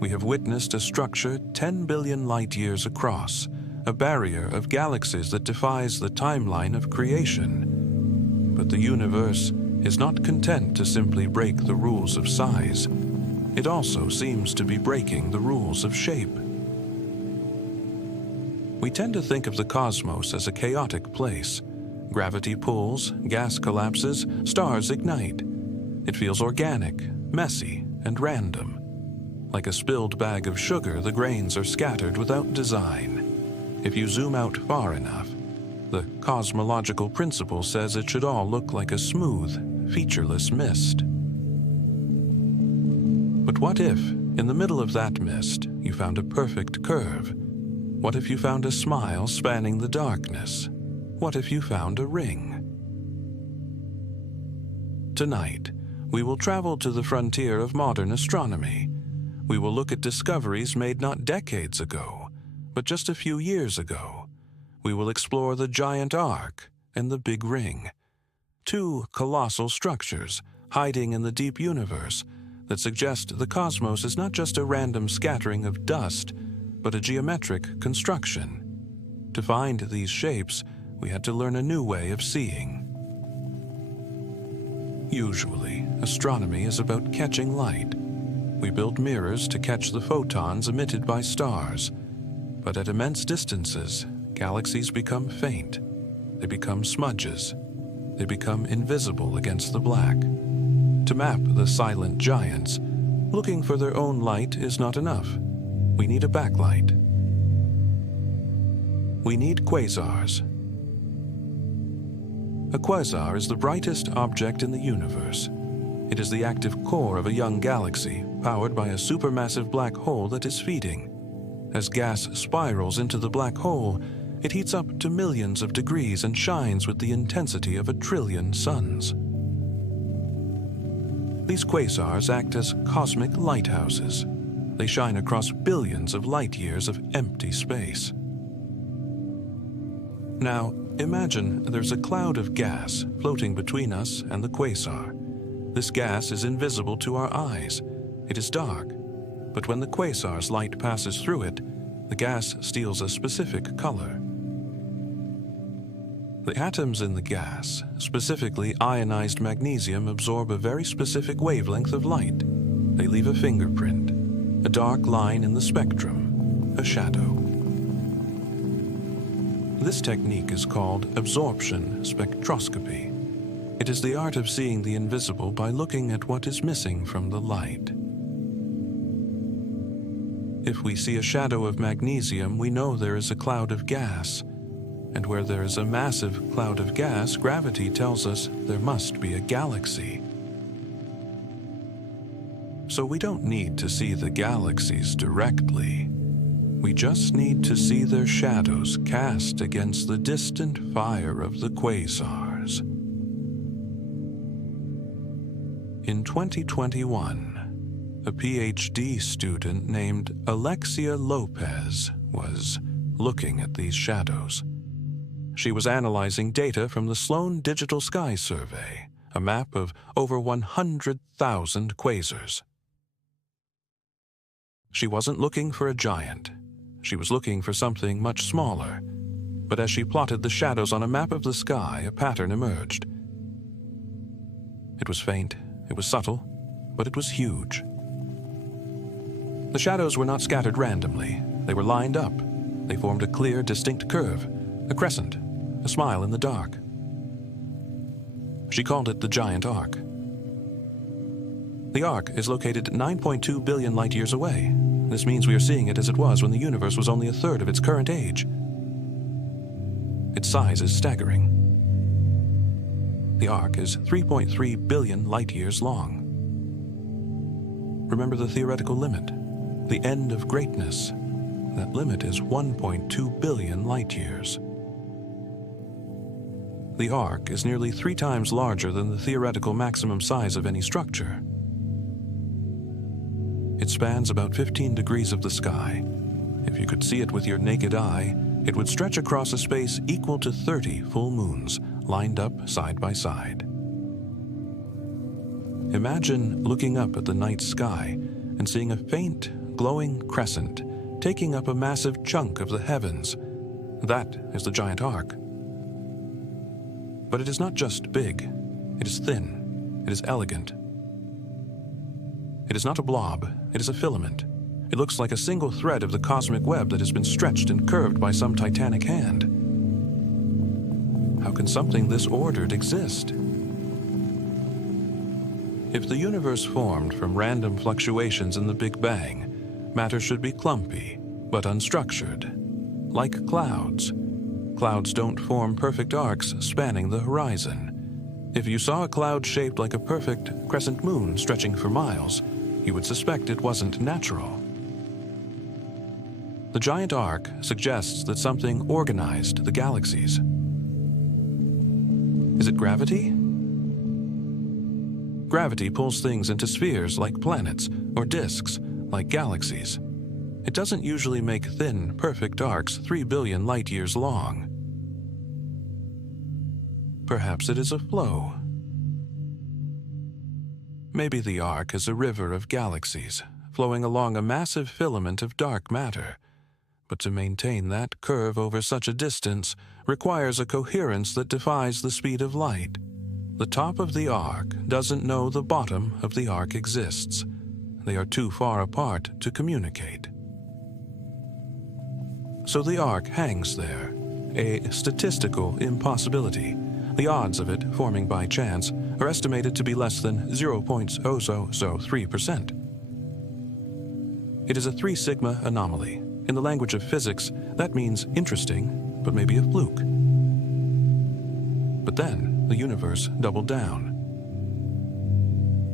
We have witnessed a structure 10 billion light-years across, a barrier of galaxies that defies the timeline of creation. But the universe is not content to simply break the rules of size. It also seems to be breaking the rules of shape. We tend to think of the cosmos as a chaotic place. Gravity pulls, gas collapses, stars ignite. It feels organic, messy, and random. Like a spilled bag of sugar, the grains are scattered without design. If you zoom out far enough, the cosmological principle says it should all look like a smooth, featureless mist. But what if, in the middle of that mist, you found a perfect curve? What if you found a smile spanning the darkness? What if you found a ring? Tonight, we will travel to the frontier of modern astronomy. We will look at discoveries made not decades ago, but just a few years ago. We will explore the giant arc and the Big Ring, two colossal structures hiding in the deep universe that suggest the cosmos is not just a random scattering of dust, but a geometric construction. To find these shapes, we had to learn a new way of seeing. Usually, astronomy is about catching light. We build mirrors to catch the photons emitted by stars. But at immense distances, galaxies become faint. They become smudges. They become invisible against the black. To map the silent giants, looking for their own light is not enough. We need a backlight. We need quasars. A quasar is the brightest object in the universe. It is the active core of a young galaxy, powered by a supermassive black hole that is feeding. As gas spirals into the black hole, it heats up to millions of degrees and shines with the intensity of 1 trillion suns. These quasars act as cosmic lighthouses. They shine across billions of light years of empty space. Now, imagine there's a cloud of gas floating between us and the quasar. This gas is invisible to our eyes. It is dark. But when the quasar's light passes through it, the gas steals a specific color. The atoms in the gas, specifically ionized magnesium, absorb a very specific wavelength of light. They leave a fingerprint, a dark line in the spectrum, a shadow. This technique is called absorption spectroscopy. It is the art of seeing the invisible by looking at what is missing from the light. If we see a shadow of magnesium, we know there is a cloud of gas. And where there is a massive cloud of gas, gravity tells us there must be a galaxy. So we don't need to see the galaxies directly. We just need to see their shadows cast against the distant fire of the quasars. In 2021, a PhD student named Alexia Lopez was looking at these shadows. She was analyzing data from the Sloan Digital Sky Survey, a map of over 100,000 quasars. She wasn't looking for a giant. She was looking for something much smaller. But as she plotted the shadows on a map of the sky, a pattern emerged. It was faint, it was subtle, but it was huge. The shadows were not scattered randomly. They were lined up. They formed a clear, distinct curve, a crescent, a smile in the dark. She called it the giant arc. The arc is located 9.2 billion light years away. This means we are seeing it as it was when the universe was only a third of its current age. Its size is staggering. The arc is 3.3 billion light years long. Remember the theoretical limit, the end of greatness. That limit is 1.2 billion light years. The arc is nearly 3 times larger than the theoretical maximum size of any structure. It spans about 15 degrees of the sky. If you could see it with your naked eye, it would stretch across a space equal to 30 full moons, lined up side by side. Imagine looking up at the night sky and seeing a faint, glowing crescent taking up a massive chunk of the heavens. That is the giant arc. But it is not just big. It is thin. It is elegant. It is not a blob. It is a filament. It looks like a single thread of the cosmic web that has been stretched and curved by some titanic hand. How can something this ordered exist? If the universe formed from random fluctuations in the Big Bang, matter should be clumpy, but unstructured. Like clouds. Clouds don't form perfect arcs spanning the horizon. If you saw a cloud shaped like a perfect crescent moon stretching for miles, you would suspect it wasn't natural. The giant arc suggests that something organized the galaxies. Is it gravity? Gravity pulls things into spheres like planets, or disks like galaxies. It doesn't usually make thin, perfect arcs 3 billion light years long. Perhaps it is a flow. Maybe the arc is a river of galaxies, flowing along a massive filament of dark matter. But to maintain that curve over such a distance requires a coherence that defies the speed of light. The top of the arc doesn't know the bottom of the arc exists. They are too far apart to communicate. So the arc hangs there, a statistical impossibility. The odds of it forming by chance are estimated to be less than 0.003%. It is a 3 sigma anomaly. In the language of physics, that means interesting, but maybe a fluke. But then the universe doubled down.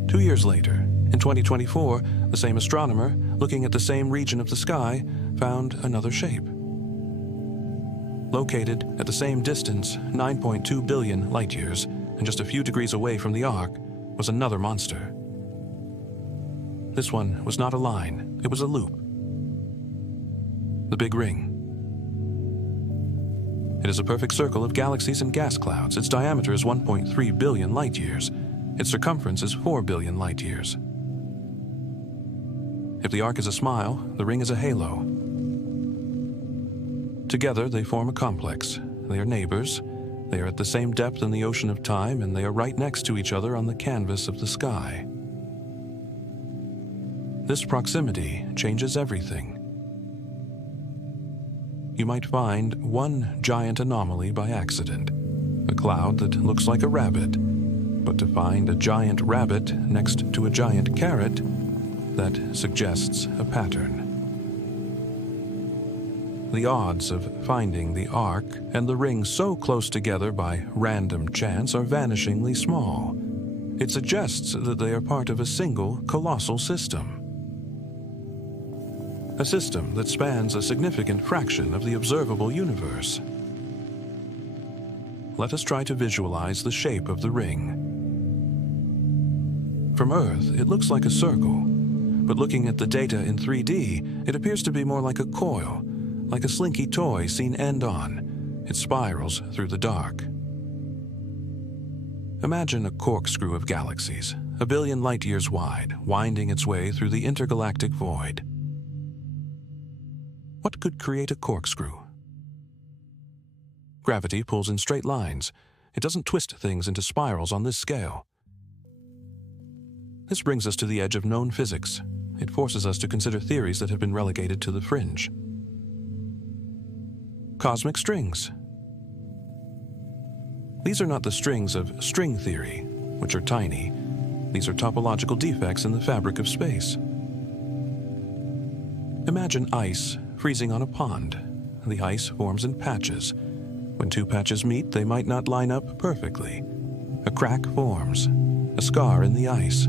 2 years later, in 2024, the same astronomer, looking at the same region of the sky, found another shape. Located at the same distance, 9.2 billion light years, and just a few degrees away from the arc, was another monster. This one was not a line, it was a loop. The Big Ring. It is a perfect circle of galaxies and gas clouds. Its diameter is 1.3 billion light-years. Its circumference is 4 billion light-years. If the arc is a smile, the ring is a halo. Together, they form a complex. They are neighbors. They are at the same depth in the ocean of time, and they are right next to each other on the canvas of the sky. This proximity changes everything. You might find one giant anomaly by accident, a cloud that looks like a rabbit, but to find a giant rabbit next to a giant carrot, that suggests a pattern. The odds of finding the arc and the ring so close together by random chance are vanishingly small. It suggests that they are part of a single colossal system. A system that spans a significant fraction of the observable universe. Let us try to visualize the shape of the ring. From Earth, it looks like a circle, but looking at the data in 3D, it appears to be more like a coil, like a slinky toy seen end-on. It spirals through the dark. Imagine a corkscrew of galaxies, 1 billion light-years wide, winding its way through the intergalactic void. What could create a corkscrew? Gravity pulls in straight lines. It doesn't twist things into spirals on this scale. This brings us to the edge of known physics. It forces us to consider theories that have been relegated to the fringe. Cosmic strings. These are not the strings of string theory, which are tiny. These are topological defects in the fabric of space. Imagine ice freezing on a pond. The ice forms in patches. When two patches meet, they might not line up perfectly. A crack forms, a scar in the ice.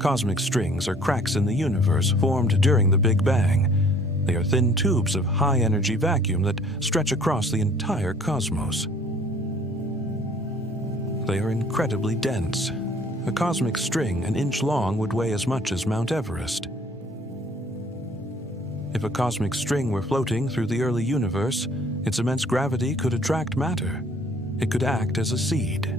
Cosmic strings are cracks in the universe formed during the Big Bang. They are thin tubes of high-energy vacuum that stretch across the entire cosmos. They are incredibly dense. A cosmic string an inch long would weigh as much as Mount Everest. If a cosmic string were floating through the early universe, its immense gravity could attract matter. It could act as a seed.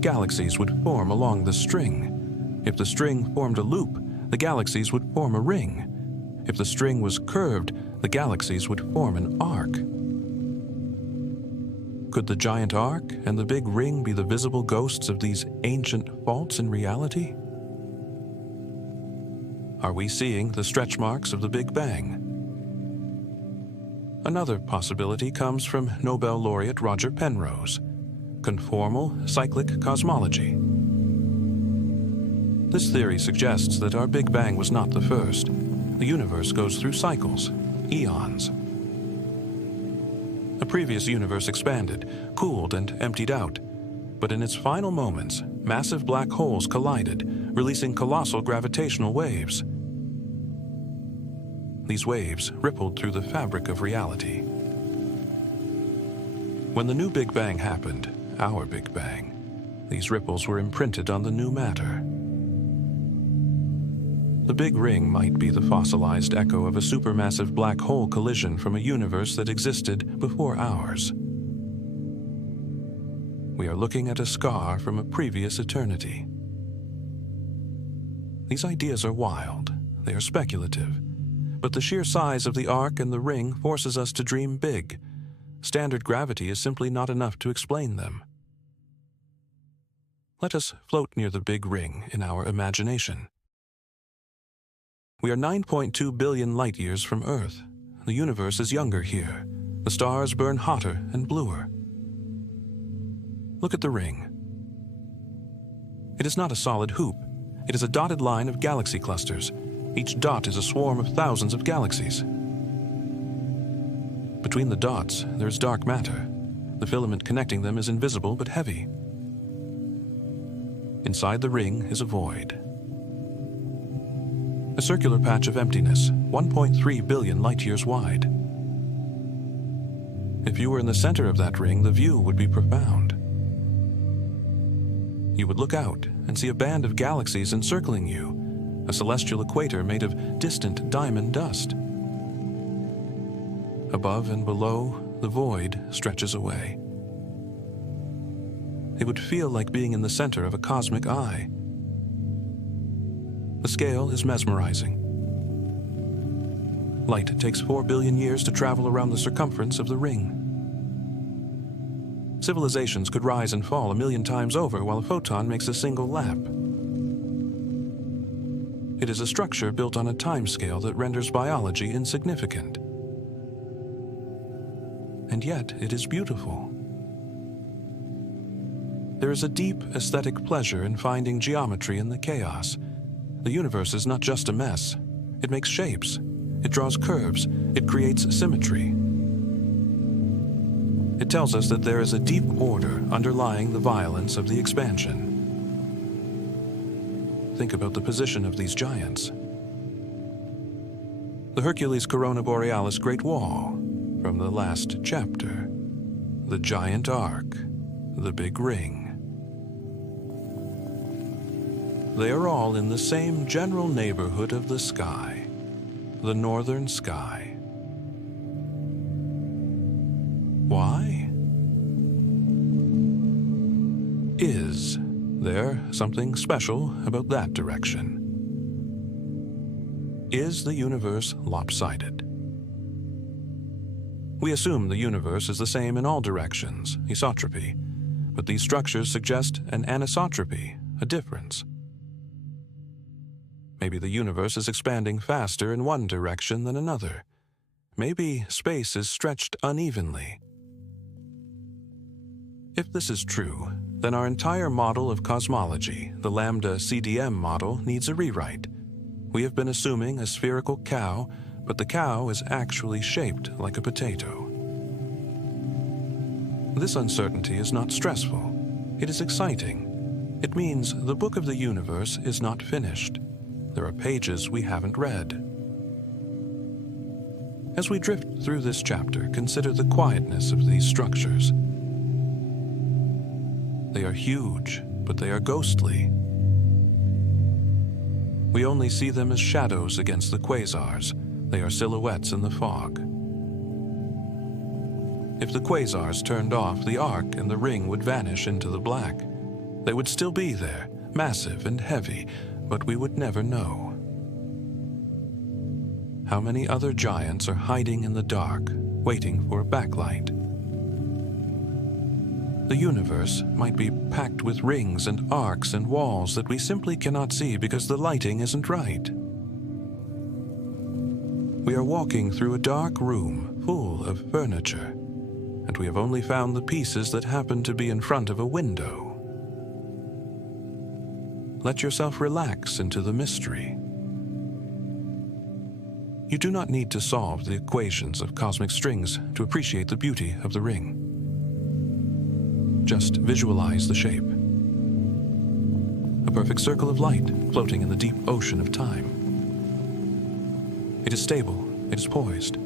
Galaxies would form along the string. If the string formed a loop, the galaxies would form a ring. If the string was curved, the galaxies would form an arc. Could the giant arc and the big ring be the visible ghosts of these ancient faults in reality? Are we seeing the stretch marks of the Big Bang? Another possibility comes from Nobel laureate Roger Penrose, conformal cyclic cosmology. This theory suggests that our Big Bang was not the first. The universe goes through cycles, eons. A previous universe expanded, cooled, and emptied out. But in its final moments, massive black holes collided, releasing colossal gravitational waves. These waves rippled through the fabric of reality. When the new Big Bang happened, our Big Bang, these ripples were imprinted on the new matter. The Big Ring might be the fossilized echo of a supermassive black hole collision from a universe that existed before ours. We are looking at a scar from a previous eternity. These ideas are wild. They are speculative. But the sheer size of the arc and the ring forces us to dream big. Standard gravity is simply not enough to explain them. Let us float near the Big Ring in our imagination. We are 9.2 billion light-years from Earth. The universe is younger here. The stars burn hotter and bluer. Look at the ring. It is not a solid hoop. It is a dotted line of galaxy clusters. Each dot is a swarm of thousands of galaxies. Between the dots, there is dark matter. The filament connecting them is invisible but heavy. Inside the ring is a void. A circular patch of emptiness, 1.3 billion light-years wide. If you were in the center of that ring, the view would be profound. You would look out and see a band of galaxies encircling you, a celestial equator made of distant diamond dust. Above and below, the void stretches away. It would feel like being in the center of a cosmic eye. The scale is mesmerizing. Light takes 4 billion years to travel around the circumference of the ring. Civilizations could rise and fall 1,000,000 times over while a photon makes a single lap. It is a structure built on a timescale that renders biology insignificant. And yet it is beautiful. There is a deep aesthetic pleasure in finding geometry in the chaos. The universe is not just a mess. It makes shapes. It draws curves. It creates symmetry. It tells us that there is a deep order underlying the violence of the expansion. Think about the position of these giants. The Hercules-Corona Borealis Great Wall from the last chapter. The giant arc. The big ring. They are all in the same general neighborhood of the sky, the northern sky. Why? Is there something special about that direction? Is the universe lopsided? We assume the universe is the same in all directions, esotropy, but these structures suggest an anisotropy, a difference. Maybe the universe is expanding faster in one direction than another. Maybe space is stretched unevenly. If this is true, then our entire model of cosmology, the lambda CDM model, needs a rewrite. We have been assuming a spherical cow, but the cow is actually shaped like a potato. This uncertainty is not stressful. It is exciting. It means the book of the universe is not finished. There are pages we haven't read. As we drift through this chapter, consider the quietness of these structures. They are huge, but they are ghostly. We only see them as shadows against the quasars. They are silhouettes in the fog. If the quasars turned off, the arc and the ring would vanish into the black. They would still be there, massive and heavy, but we would never know. How many other giants are hiding in the dark, waiting for a backlight? The universe might be packed with rings and arcs and walls that we simply cannot see because the lighting isn't right. We are walking through a dark room full of furniture, and we have only found the pieces that happen to be in front of a window. Let yourself relax into the mystery. You do not need to solve the equations of cosmic strings to appreciate the beauty of the ring. Just visualize the shape. A perfect circle of light floating in the deep ocean of time. It is stable, it is poised.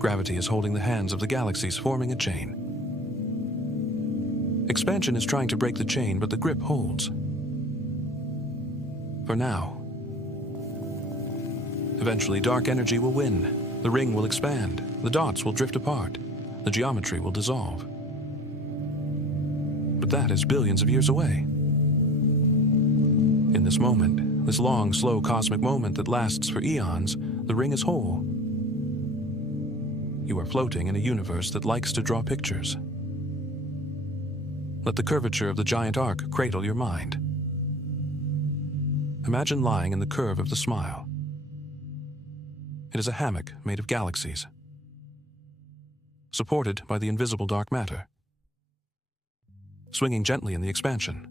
Gravity is holding the hands of the galaxies, forming a chain. Expansion is trying to break the chain, but the grip holds. For now. Eventually, dark energy will win. The ring will expand. The dots will drift apart. The geometry will dissolve. But that is billions of years away. In this moment, this long, slow cosmic moment that lasts for eons, the ring is whole. You are floating in a universe that likes to draw pictures. Let the curvature of the giant arc cradle your mind. Imagine lying in the curve of the smile. It is a hammock made of galaxies, supported by the invisible dark matter, swinging gently in the expansion.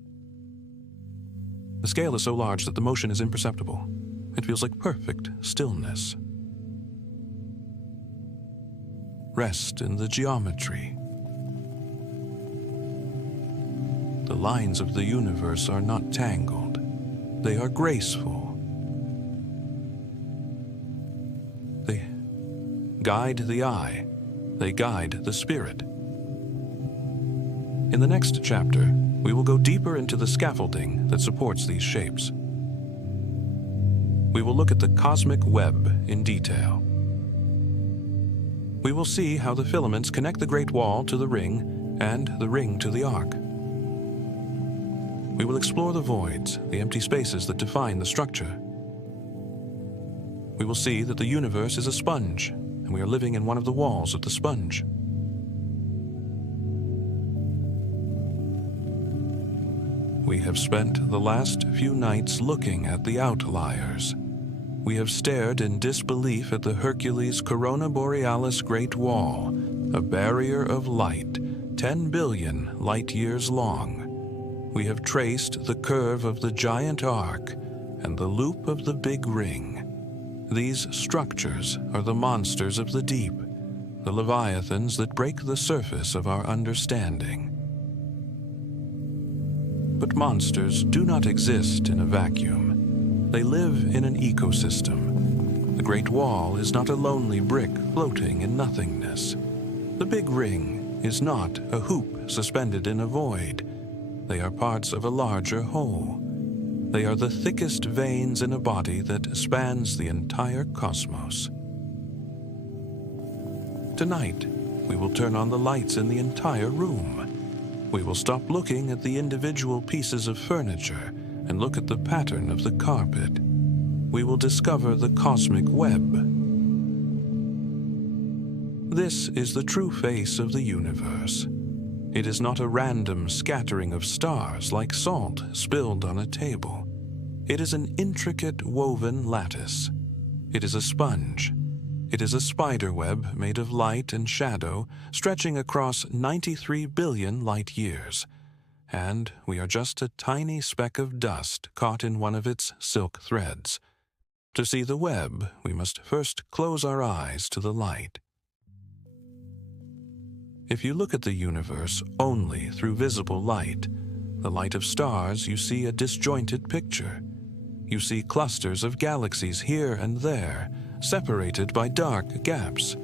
The scale is so large that the motion is imperceptible. It feels like perfect stillness. Rest in the geometry. The lines of the universe are not tangled. They are graceful. They guide the eye. They guide the spirit. In the next chapter, we will go deeper into the scaffolding that supports these shapes. We will look at the cosmic web in detail. We will see how the filaments connect the Great Wall to the ring and the ring to the arc. We will explore the voids, the empty spaces that define the structure. We will see that the universe is a sponge, and we are living in one of the walls of the sponge. We have spent the last few nights looking at the outliers. We have stared in disbelief at the Hercules-Corona Borealis Great Wall, a barrier of light 10 billion light-years long. We have traced the curve of the giant arc and the loop of the big ring. These structures are the monsters of the deep, the leviathans that break the surface of our understanding. But monsters do not exist in a vacuum. They live in an ecosystem. The Great Wall is not a lonely brick floating in nothingness. The big ring is not a hoop suspended in a void. They are parts of a larger whole. They are the thickest veins in a body that spans the entire cosmos. Tonight, we will turn on the lights in the entire room. We will stop looking at the individual pieces of furniture and look at the pattern of the carpet. We will discover the cosmic web. This is the true face of the universe. It is not a random scattering of stars like salt spilled on a table. It is an intricate woven lattice. It is a sponge. It is a spider web made of light and shadow stretching across 93 billion light years. And we are just a tiny speck of dust caught in one of its silk threads. To see the web, we must first close our eyes to the light. If you look at the universe only through visible light, the light of stars, you see a disjointed picture. You see clusters of galaxies here and there, separated by dark gaps.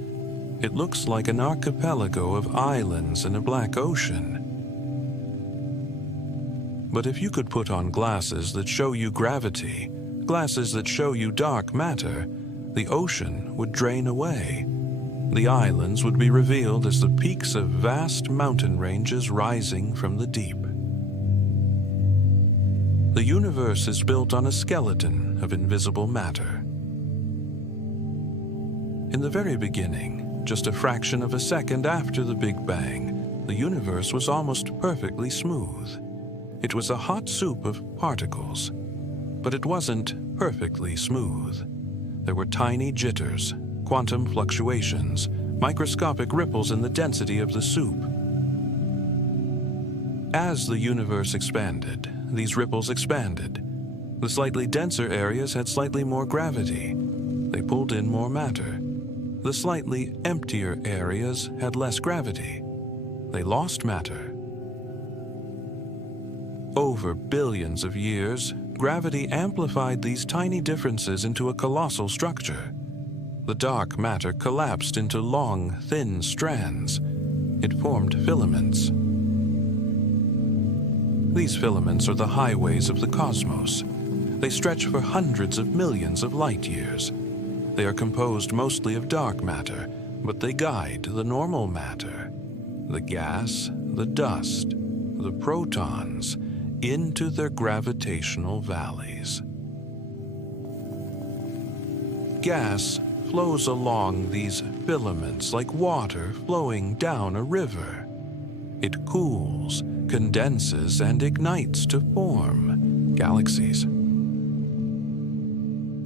It looks like an archipelago of islands in a black ocean. But if you could put on glasses that show you gravity, glasses that show you dark matter, the ocean would drain away. The islands would be revealed as the peaks of vast mountain ranges rising from the deep. The universe is built on a skeleton of invisible matter. In the very beginning, just a fraction of a second after the Big Bang, the universe was almost perfectly smooth. It was a hot soup of particles, but it wasn't perfectly smooth. There were tiny jitters, quantum fluctuations, microscopic ripples in the density of the soup. As the universe expanded, these ripples expanded. The slightly denser areas had slightly more gravity. They pulled in more matter. The slightly emptier areas had less gravity. They lost matter. Over billions of years, gravity amplified these tiny differences into a colossal structure. The dark matter collapsed into long, thin strands. It formed filaments. These filaments are the highways of the cosmos. They stretch for hundreds of millions of light years. They are composed mostly of dark matter, but they guide the normal matter, the gas, the dust, the protons, into their gravitational valleys. Gas flows along these filaments like water flowing down a river. It cools, condenses, and ignites to form galaxies.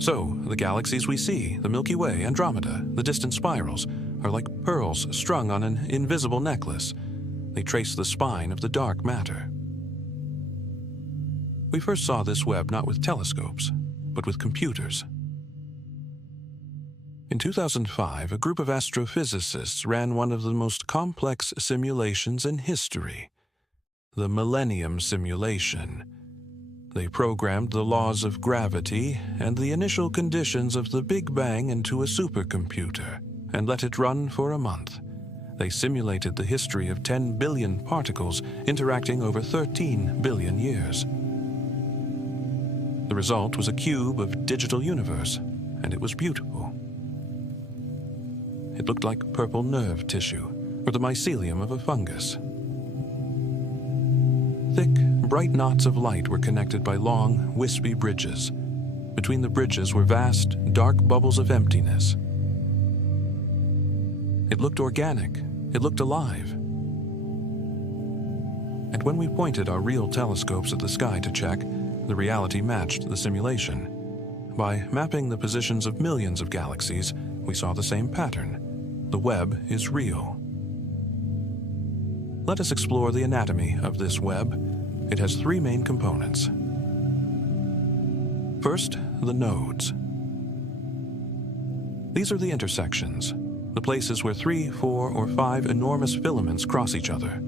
So, the galaxies we see, the Milky Way, Andromeda, the distant spirals, are like pearls strung on an invisible necklace. They trace the spine of the dark matter. We first saw this web not with telescopes, but with computers. In 2005, a group of astrophysicists ran one of the most complex simulations in history, the Millennium Simulation. They programmed the laws of gravity and the initial conditions of the Big Bang into a supercomputer and let it run for a month. They simulated the history of 10 billion particles interacting over 13 billion years. The result was a cube of digital universe, and it was beautiful. It looked like purple nerve tissue, or the mycelium of a fungus. Thick, bright knots of light were connected by long, wispy bridges. Between the bridges were vast, dark bubbles of emptiness. It looked organic. It looked alive. And when we pointed our real telescopes at the sky to check, the reality matched the simulation. By mapping the positions of millions of galaxies, we saw the same pattern. The web is real. Let us explore the anatomy of this web. It has three main components. First, the nodes. These are the intersections, the places where 3, 4, or 5 enormous filaments cross each other.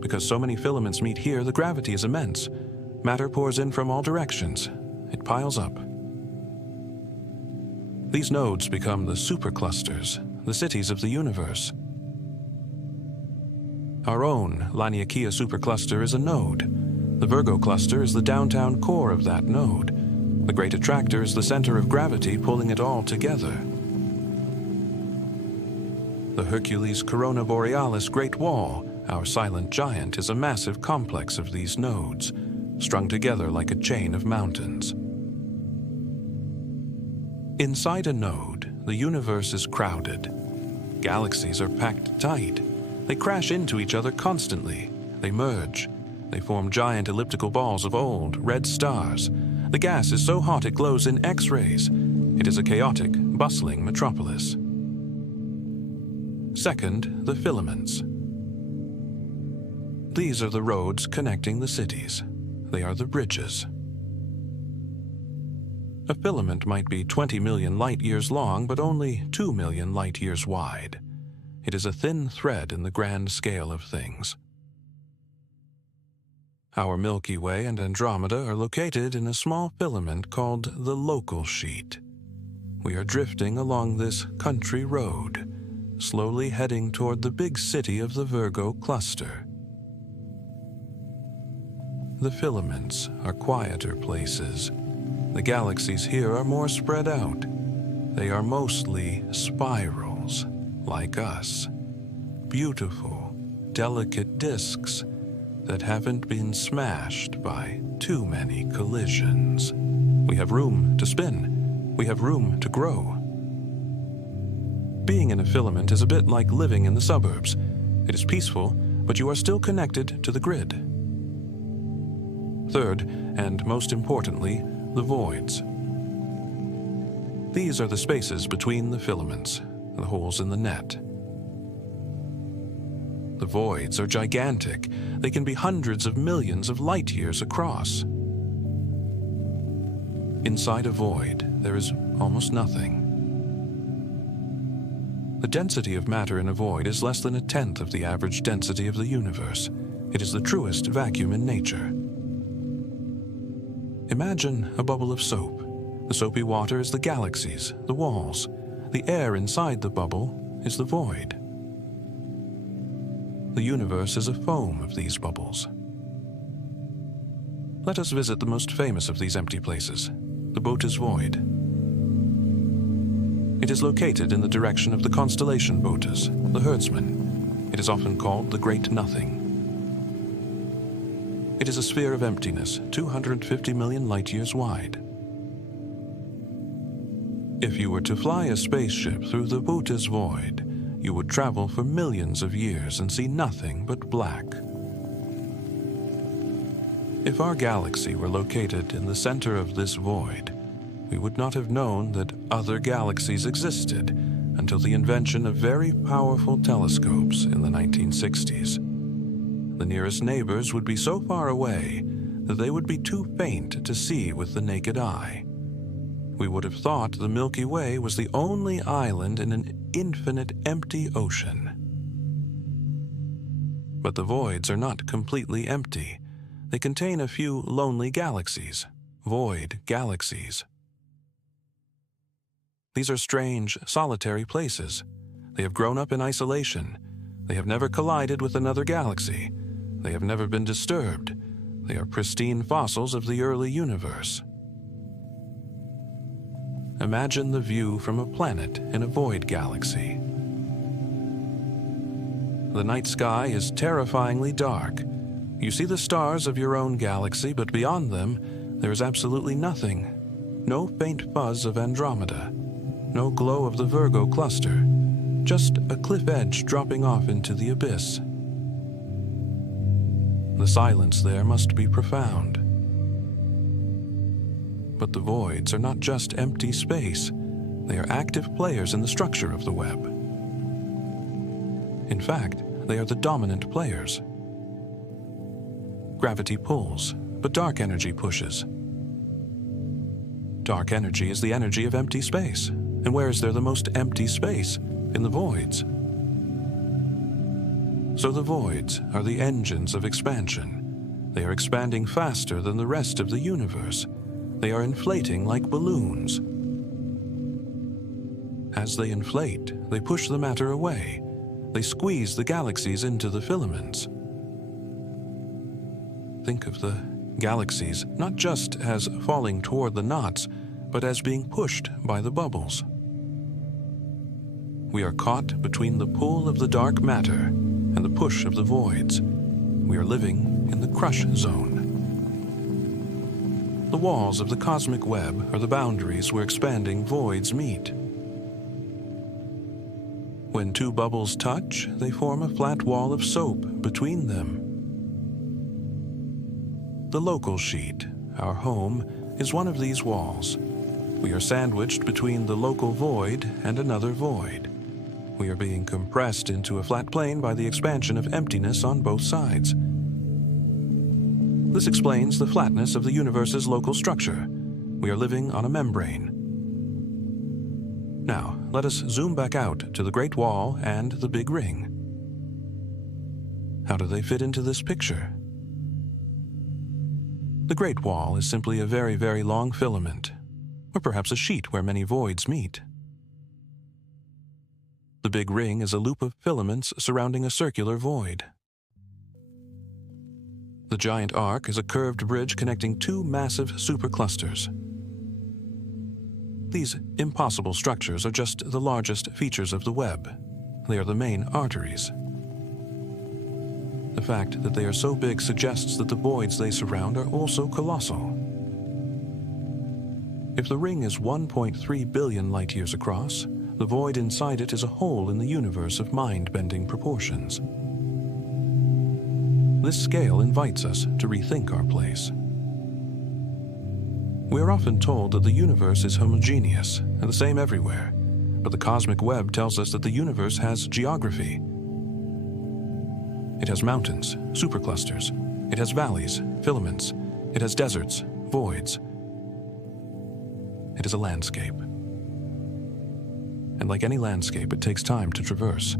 Because so many filaments meet here, the gravity is immense. Matter pours in from all directions. It piles up. These nodes become the superclusters, the cities of the universe. Our own Laniakea supercluster is a node. The Virgo cluster is the downtown core of that node. The great attractor is the center of gravity pulling it all together. The Hercules-Corona Borealis Great Wall, our silent giant, is a massive complex of these nodes, strung together like a chain of mountains. Inside a node, the universe is crowded. Galaxies are packed tight. They crash into each other constantly. They merge. They form giant elliptical balls of old, red stars. The gas is so hot it glows in X-rays. It is a chaotic, bustling metropolis. Second, the filaments. These are the roads connecting the cities. They are the bridges. A filament might be 20 million light-years long, but only 2 million light-years wide. It is a thin thread in the grand scale of things. Our Milky Way and Andromeda are located in a small filament called the local sheet. We are drifting along this country road, slowly heading toward the big city of the Virgo cluster. The filaments are quieter places. The galaxies here are more spread out. They are mostly spirals, like us. Beautiful, delicate disks that haven't been smashed by too many collisions. We have room to spin. We have room to grow. Being in a filament is a bit like living in the suburbs. It is peaceful, but you are still connected to the grid. Third, and most importantly, the voids. These are the spaces between the filaments, the holes in the net. The voids are gigantic. They can be hundreds of millions of light-years across. Inside a void, there is almost nothing. The density of matter in a void is less than 1/10 of the average density of the universe. It is the truest vacuum in nature. Imagine a bubble of soap. The soapy water is the galaxies, the walls. The air inside the bubble is the void. The universe is a foam of these bubbles. Let us visit the most famous of these empty places, the Boötes Void. It is located in the direction of the constellation Boötes, the herdsman. It is often called the Great Nothing. It is a sphere of emptiness, 250 million light-years wide. If you were to fly a spaceship through the Boötes Void, you would travel for millions of years and see nothing but black. If our galaxy were located in the center of this void, we would not have known that other galaxies existed until the invention of very powerful telescopes in the 1960s. The nearest neighbors would be so far away that they would be too faint to see with the naked eye. We would have thought the Milky Way was the only island in an infinite empty ocean. But the voids are not completely empty. They contain a few lonely galaxies, void galaxies. These are strange, solitary places. They have grown up in isolation. They have never collided with another galaxy. They have never been disturbed. They are pristine fossils of the early universe. Imagine the view from a planet in a void galaxy. The night sky is terrifyingly dark. You see the stars of your own galaxy, but beyond them, there is absolutely nothing. No faint fuzz of Andromeda. No glow of the Virgo cluster. Just a cliff edge dropping off into the abyss. The silence there must be profound. But the voids are not just empty space. They are active players in the structure of the web. In fact, they are the dominant players. Gravity pulls, but dark energy pushes. Dark energy is the energy of empty space. And where is there the most empty space? In the voids. So the voids are the engines of expansion. They are expanding faster than the rest of the universe. They are inflating like balloons. As they inflate, they push the matter away. They squeeze the galaxies into the filaments. Think of the galaxies not just as falling toward the knots, but as being pushed by the bubbles. We are caught between the pull of the dark matter and the push of the voids. We are living in the crush zone. The walls of the cosmic web are the boundaries where expanding voids meet. When two bubbles touch, they form a flat wall of soap between them. The local sheet, our home, is one of these walls. We are sandwiched between the local void and another void. We are being compressed into a flat plane by the expansion of emptiness on both sides. This explains the flatness of the universe's local structure. We are living on a membrane. Now, let us zoom back out to the Great Wall and the Big Ring. How do they fit into this picture? The Great Wall is simply a very, very long filament, or perhaps a sheet where many voids meet. The Big Ring is a loop of filaments surrounding a circular void. The giant arc is a curved bridge connecting two massive superclusters. These impossible structures are just the largest features of the web. They are the main arteries. The fact that they are so big suggests that the voids they surround are also colossal. If the ring is 1.3 billion light-years across, the void inside it is a hole in the universe of mind-bending proportions. This scale invites us to rethink our place. We are often told that the universe is homogeneous and the same everywhere, but the cosmic web tells us that the universe has geography. It has mountains, superclusters. It has valleys, filaments. It has deserts, voids. It is a landscape. And like any landscape, it takes time to traverse.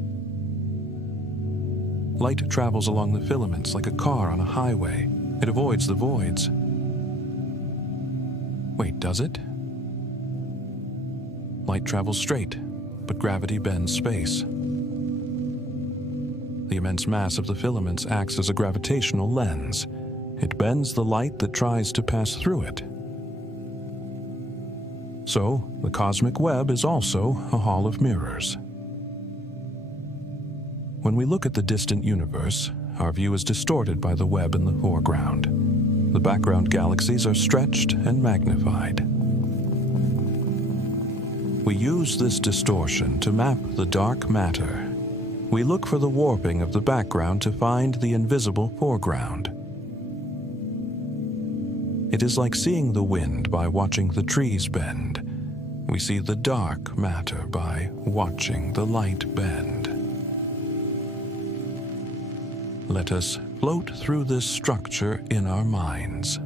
Light travels along the filaments like a car on a highway. It avoids the voids. Wait, does it? Light travels straight, but gravity bends space. The immense mass of the filaments acts as a gravitational lens. It bends the light that tries to pass through it. So, the cosmic web is also a hall of mirrors. When we look at the distant universe, our view is distorted by the web in the foreground. The background galaxies are stretched and magnified. We use this distortion to map the dark matter. We look for the warping of the background to find the invisible foreground. It is like seeing the wind by watching the trees bend. We see the dark matter by watching the light bend. Let us float through this structure in our minds.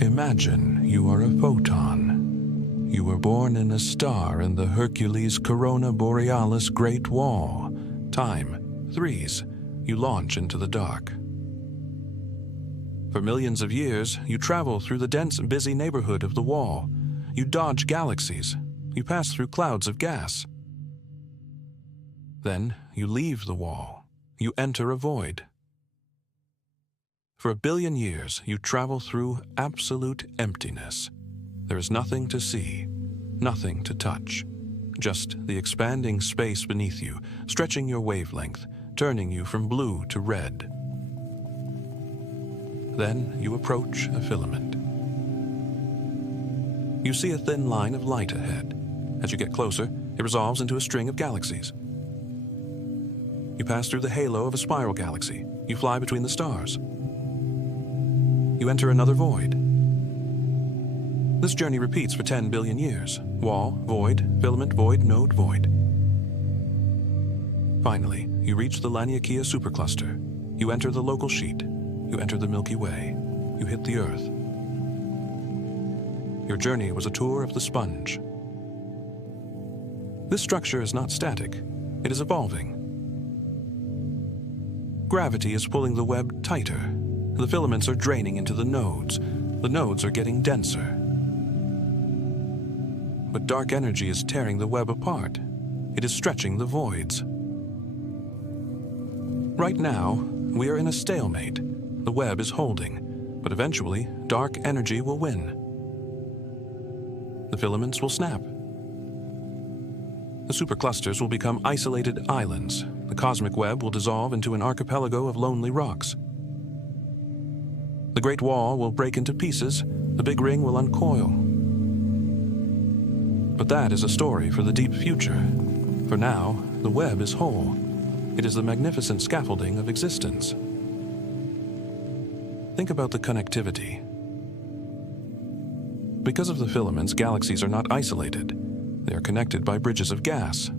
Imagine you are a photon. You were born in a star in the Hercules-Corona Borealis Great Wall. Time, 3s. You launch into the dark. For millions of years, you travel through the dense, busy neighborhood of the wall. You dodge galaxies. you pass through clouds of gas. Then you leave the wall. You enter a void. For 1 billion years, you travel through absolute emptiness. There is nothing to see, nothing to touch, just the expanding space beneath you, stretching your wavelength, turning you from blue to red. Then you approach a filament. You see a thin line of light ahead. As you get closer, it resolves into a string of galaxies. You pass through the halo of a spiral galaxy. You fly between the stars. You enter another void. This journey repeats for 10 billion years. Wall, void, filament, void, node, void. Finally, you reach the Laniakea supercluster. You enter the local sheet. You enter the Milky Way. You hit the Earth. Your journey was a tour of the sponge. This structure is not static. It is evolving. Gravity is pulling the web tighter. The filaments are draining into the nodes. The nodes are getting denser. But dark energy is tearing the web apart. It is stretching the voids. Right now, we are in a stalemate. The web is holding, but eventually, dark energy will win. The filaments will snap. The superclusters will become isolated islands. The cosmic web will dissolve into an archipelago of lonely rocks. The Great Wall will break into pieces. The Big Ring will uncoil. But that is a story for the deep future. For now, the web is whole. It is the magnificent scaffolding of existence. Think about the connectivity. Because of the filaments, galaxies are not isolated. They are connected by bridges of gas.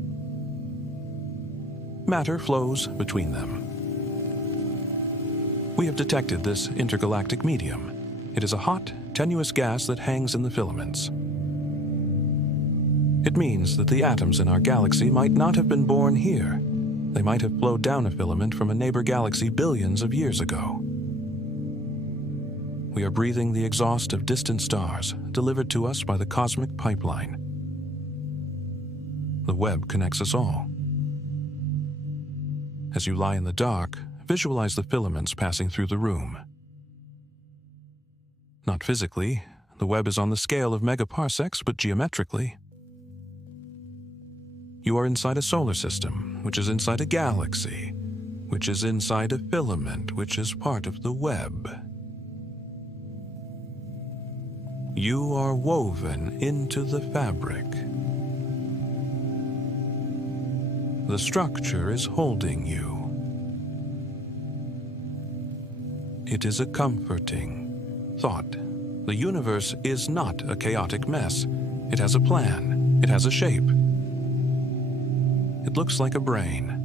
Matter flows between them. We have detected this intergalactic medium. It is a hot, tenuous gas that hangs in the filaments. It means that the atoms in our galaxy might not have been born here. They might have flowed down a filament from a neighbor galaxy billions of years ago. We are breathing the exhaust of distant stars, delivered to us by the cosmic pipeline. The web connects us all. As you lie in the dark, visualize the filaments passing through the room. Not physically, the web is on the scale of megaparsecs, but geometrically. You are inside a solar system, which is inside a galaxy, which is inside a filament, which is part of the web. You are woven into the fabric. The structure is holding you. It is a comforting thought. The universe is not a chaotic mess. It has a plan. It has a shape. It looks like a brain.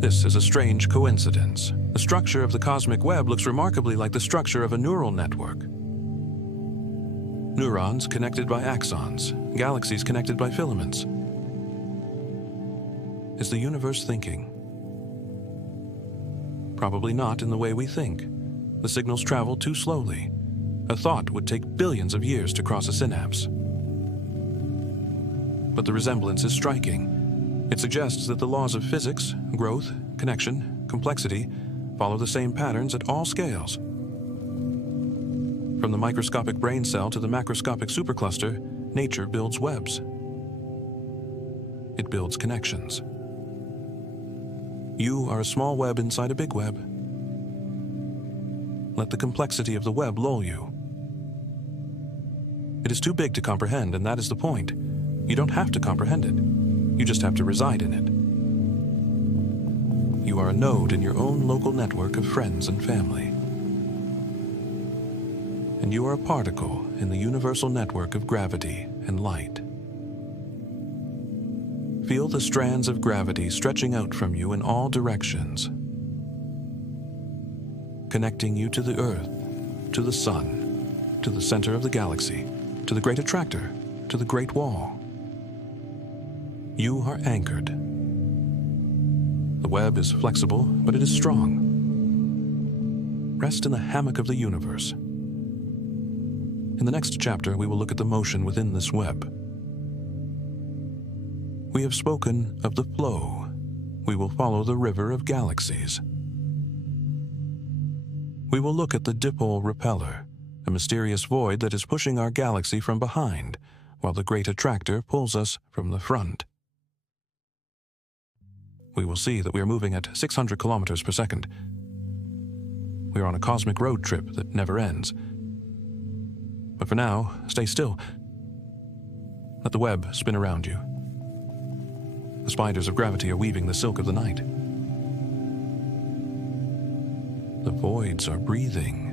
This is a strange coincidence. The structure of the cosmic web looks remarkably like the structure of a neural network. Neurons connected by axons, galaxies connected by filaments. Is the universe thinking? Probably not in the way we think. The signals travel too slowly. A thought would take billions of years to cross a synapse. But the resemblance is striking. It suggests that the laws of physics, growth, connection, complexity, follow the same patterns at all scales. From the microscopic brain cell to the macroscopic supercluster, nature builds webs. It builds connections. You are a small web inside a big web. Let the complexity of the web lull you. It is too big to comprehend, and that is the point. You don't have to comprehend it. You just have to reside in it. You are a node in your own local network of friends and family. And you are a particle in the universal network of gravity and light. Feel the strands of gravity stretching out from you in all directions, connecting you to the Earth, to the Sun, to the center of the galaxy, to the Great Attractor, to the Great Wall. You are anchored. The web is flexible, but it is strong. Rest in the hammock of the universe. In the next chapter, we will look at the motion within this web. We have spoken of the flow. We will follow the river of galaxies. We will look at the dipole repeller, a mysterious void that is pushing our galaxy from behind, while the great attractor pulls us from the front. We will see that we are moving at 600 kilometers per second. We are on a cosmic road trip that never ends. But for now, stay still. Let the web spin around you. The spiders of gravity are weaving the silk of the night. The voids are breathing.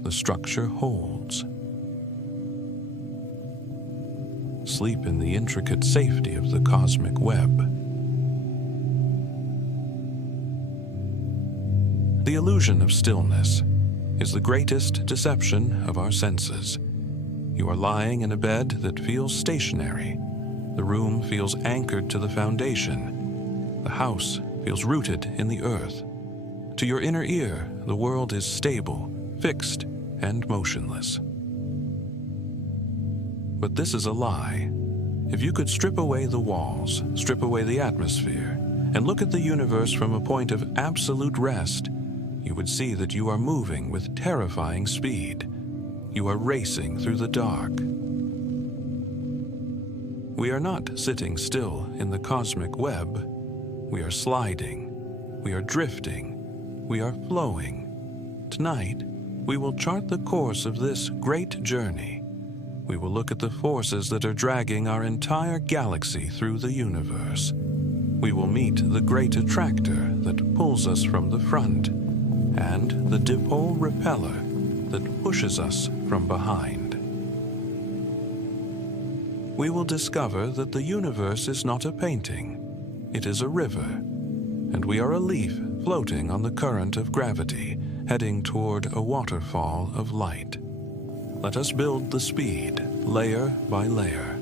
The structure holds. Sleep in the intricate safety of the cosmic web. The illusion of stillness is the greatest deception of our senses. You are lying in a bed that feels stationary. The room feels anchored to the foundation. The house feels rooted in the earth. To your inner ear, the world is stable, fixed, and motionless. But this is a lie. If you could strip away the walls, strip away the atmosphere, and look at the universe from a point of absolute rest, you would see that you are moving with terrifying speed. You are racing through the dark. We are not sitting still in the cosmic web. We are sliding. We are drifting. We are flowing. Tonight, we will chart the course of this great journey. We will look at the forces that are dragging our entire galaxy through the universe. We will meet the great attractor that pulls us from the front, and the dipole repeller that pushes us from behind. We will discover that the universe is not a painting. It is a river, and we are a leaf floating on the current of gravity, heading toward a waterfall of light. Let us build the speed, layer by layer.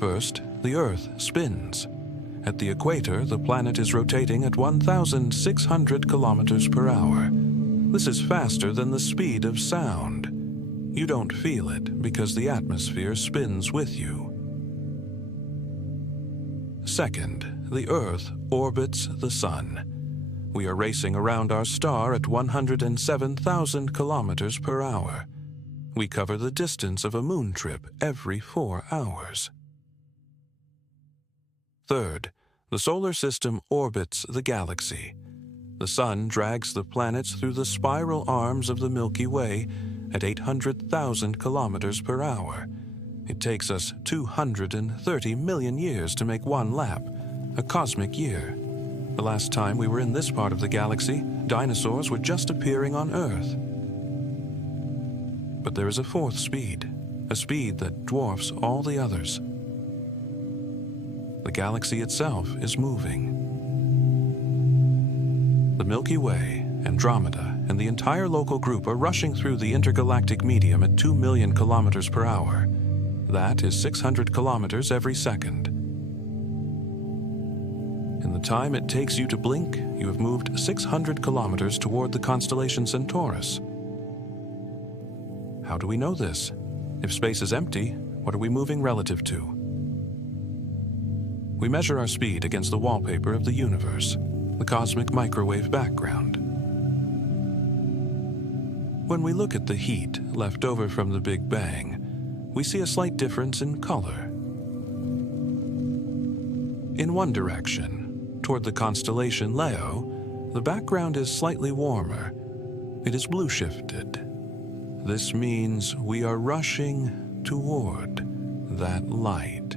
First, the Earth spins. At the equator, the planet is rotating at 1,600 kilometers per hour. This is faster than the speed of sound. You don't feel it because the atmosphere spins with you. Second, the Earth orbits the Sun. We are racing around our star at 107,000 kilometers per hour. We cover the distance of a moon trip every 4 hours. Third, the solar system orbits the galaxy. The Sun drags the planets through the spiral arms of the Milky Way at 800,000 kilometers per hour. It takes us 230 million years to make one lap, a cosmic year. The last time we were in this part of the galaxy, dinosaurs were just appearing on Earth. But there is a fourth speed, a speed that dwarfs all the others. The galaxy itself is moving. The Milky Way, Andromeda, and the entire local group are rushing through the intergalactic medium at 2 million kilometers per hour. That is 600 kilometers every second. In the time it takes you to blink, you have moved 600 kilometers toward the constellation Centaurus. How do we know this? If space is empty, what are we moving relative to? We measure our speed against the wallpaper of the universe, the cosmic microwave background. When we look at the heat left over from the Big Bang, we see a slight difference in color. In one direction, toward the constellation Leo, the background is slightly warmer. It is blue shifted. This means we are rushing toward that light.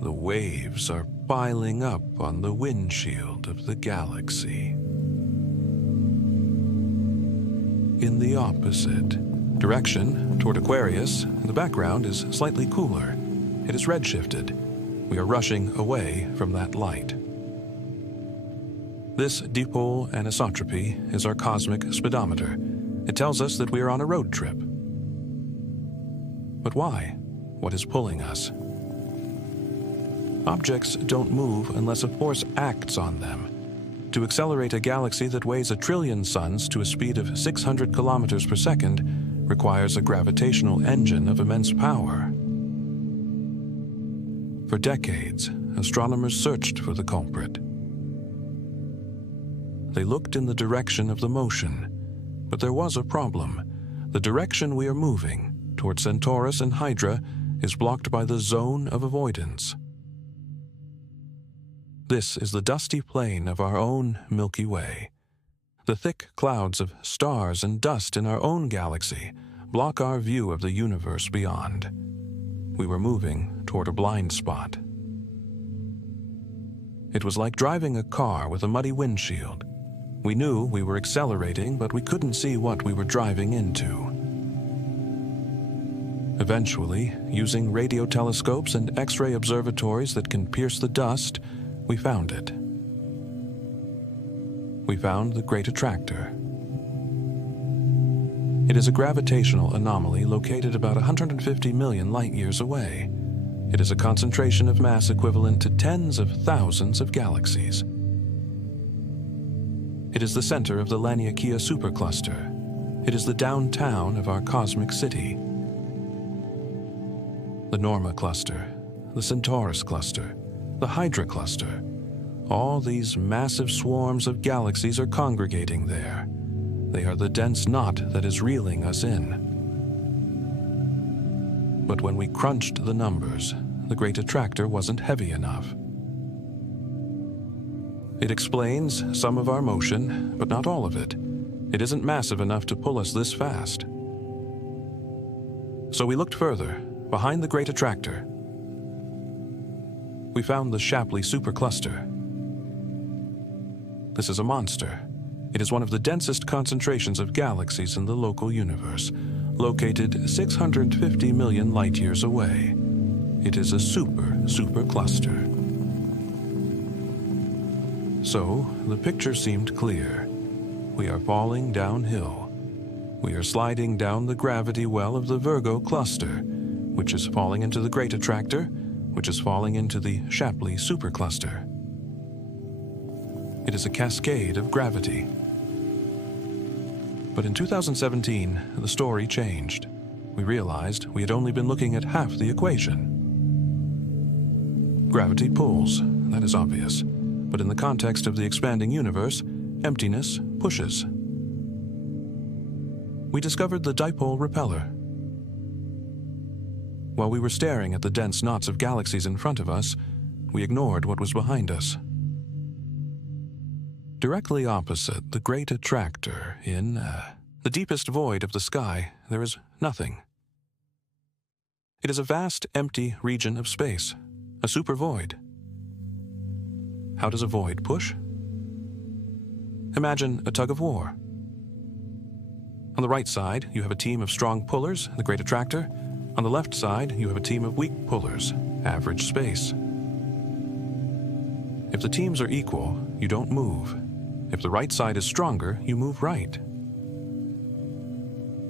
The waves are piling up on the windshield of the galaxy. In the opposite direction, toward Aquarius, the background is slightly cooler. It is redshifted. We are rushing away from that light. This dipole anisotropy is our cosmic speedometer. It tells us that we are on a road trip. But why? What is pulling us? Objects don't move unless a force acts on them. To accelerate a galaxy that weighs 1 trillion suns to a speed of 600 kilometers per second requires a gravitational engine of immense power. For decades, astronomers searched for the culprit. They looked in the direction of the motion, but there was a problem. The direction we are moving, toward Centaurus and Hydra, is blocked by the zone of avoidance. This is the dusty plain of our own Milky Way. The thick clouds of stars and dust in our own galaxy block our view of the universe beyond. We were moving toward a blind spot. It was like driving a car with a muddy windshield. We knew we were accelerating, but we couldn't see what we were driving into. Eventually, using radio telescopes and X-ray observatories that can pierce the dust, we found it. We found the Great Attractor. It is a gravitational anomaly located about 150 million light-years away. It is a concentration of mass equivalent to tens of thousands of galaxies. It is the center of the Laniakea supercluster. It is the downtown of our cosmic city. The Norma cluster, the Centaurus cluster, the Hydra cluster, all these massive swarms of galaxies are congregating there. They are the dense knot that is reeling us in. But when we crunched the numbers, the Great Attractor wasn't heavy enough. It explains some of our motion, but not all of it. It isn't massive enough to pull us this fast. So we looked further, behind the Great Attractor. We found the Shapley supercluster. This is a monster. It is one of the densest concentrations of galaxies in the local universe, located 650 million light-years away. It is a supercluster. So, the picture seemed clear. We are falling downhill. We are sliding down the gravity well of the Virgo cluster, which is falling into the Great Attractor, which is falling into the Shapley supercluster. It is a cascade of gravity. But in 2017, the story changed. We realized we had only been looking at half the equation. Gravity pulls, that is obvious. But in the context of the expanding universe, emptiness pushes. We discovered the dipole repeller. While we were staring at the dense knots of galaxies in front of us, we ignored what was behind us. Directly opposite the Great Attractor, in the deepest void of the sky, there is nothing. It is a vast, empty region of space, a supervoid. How does a void push? Imagine a tug of war. On the right side, you have a team of strong pullers, the Great Attractor. On the left side, you have a team of weak pullers, average space. If the teams are equal, you don't move. If the right side is stronger, you move right.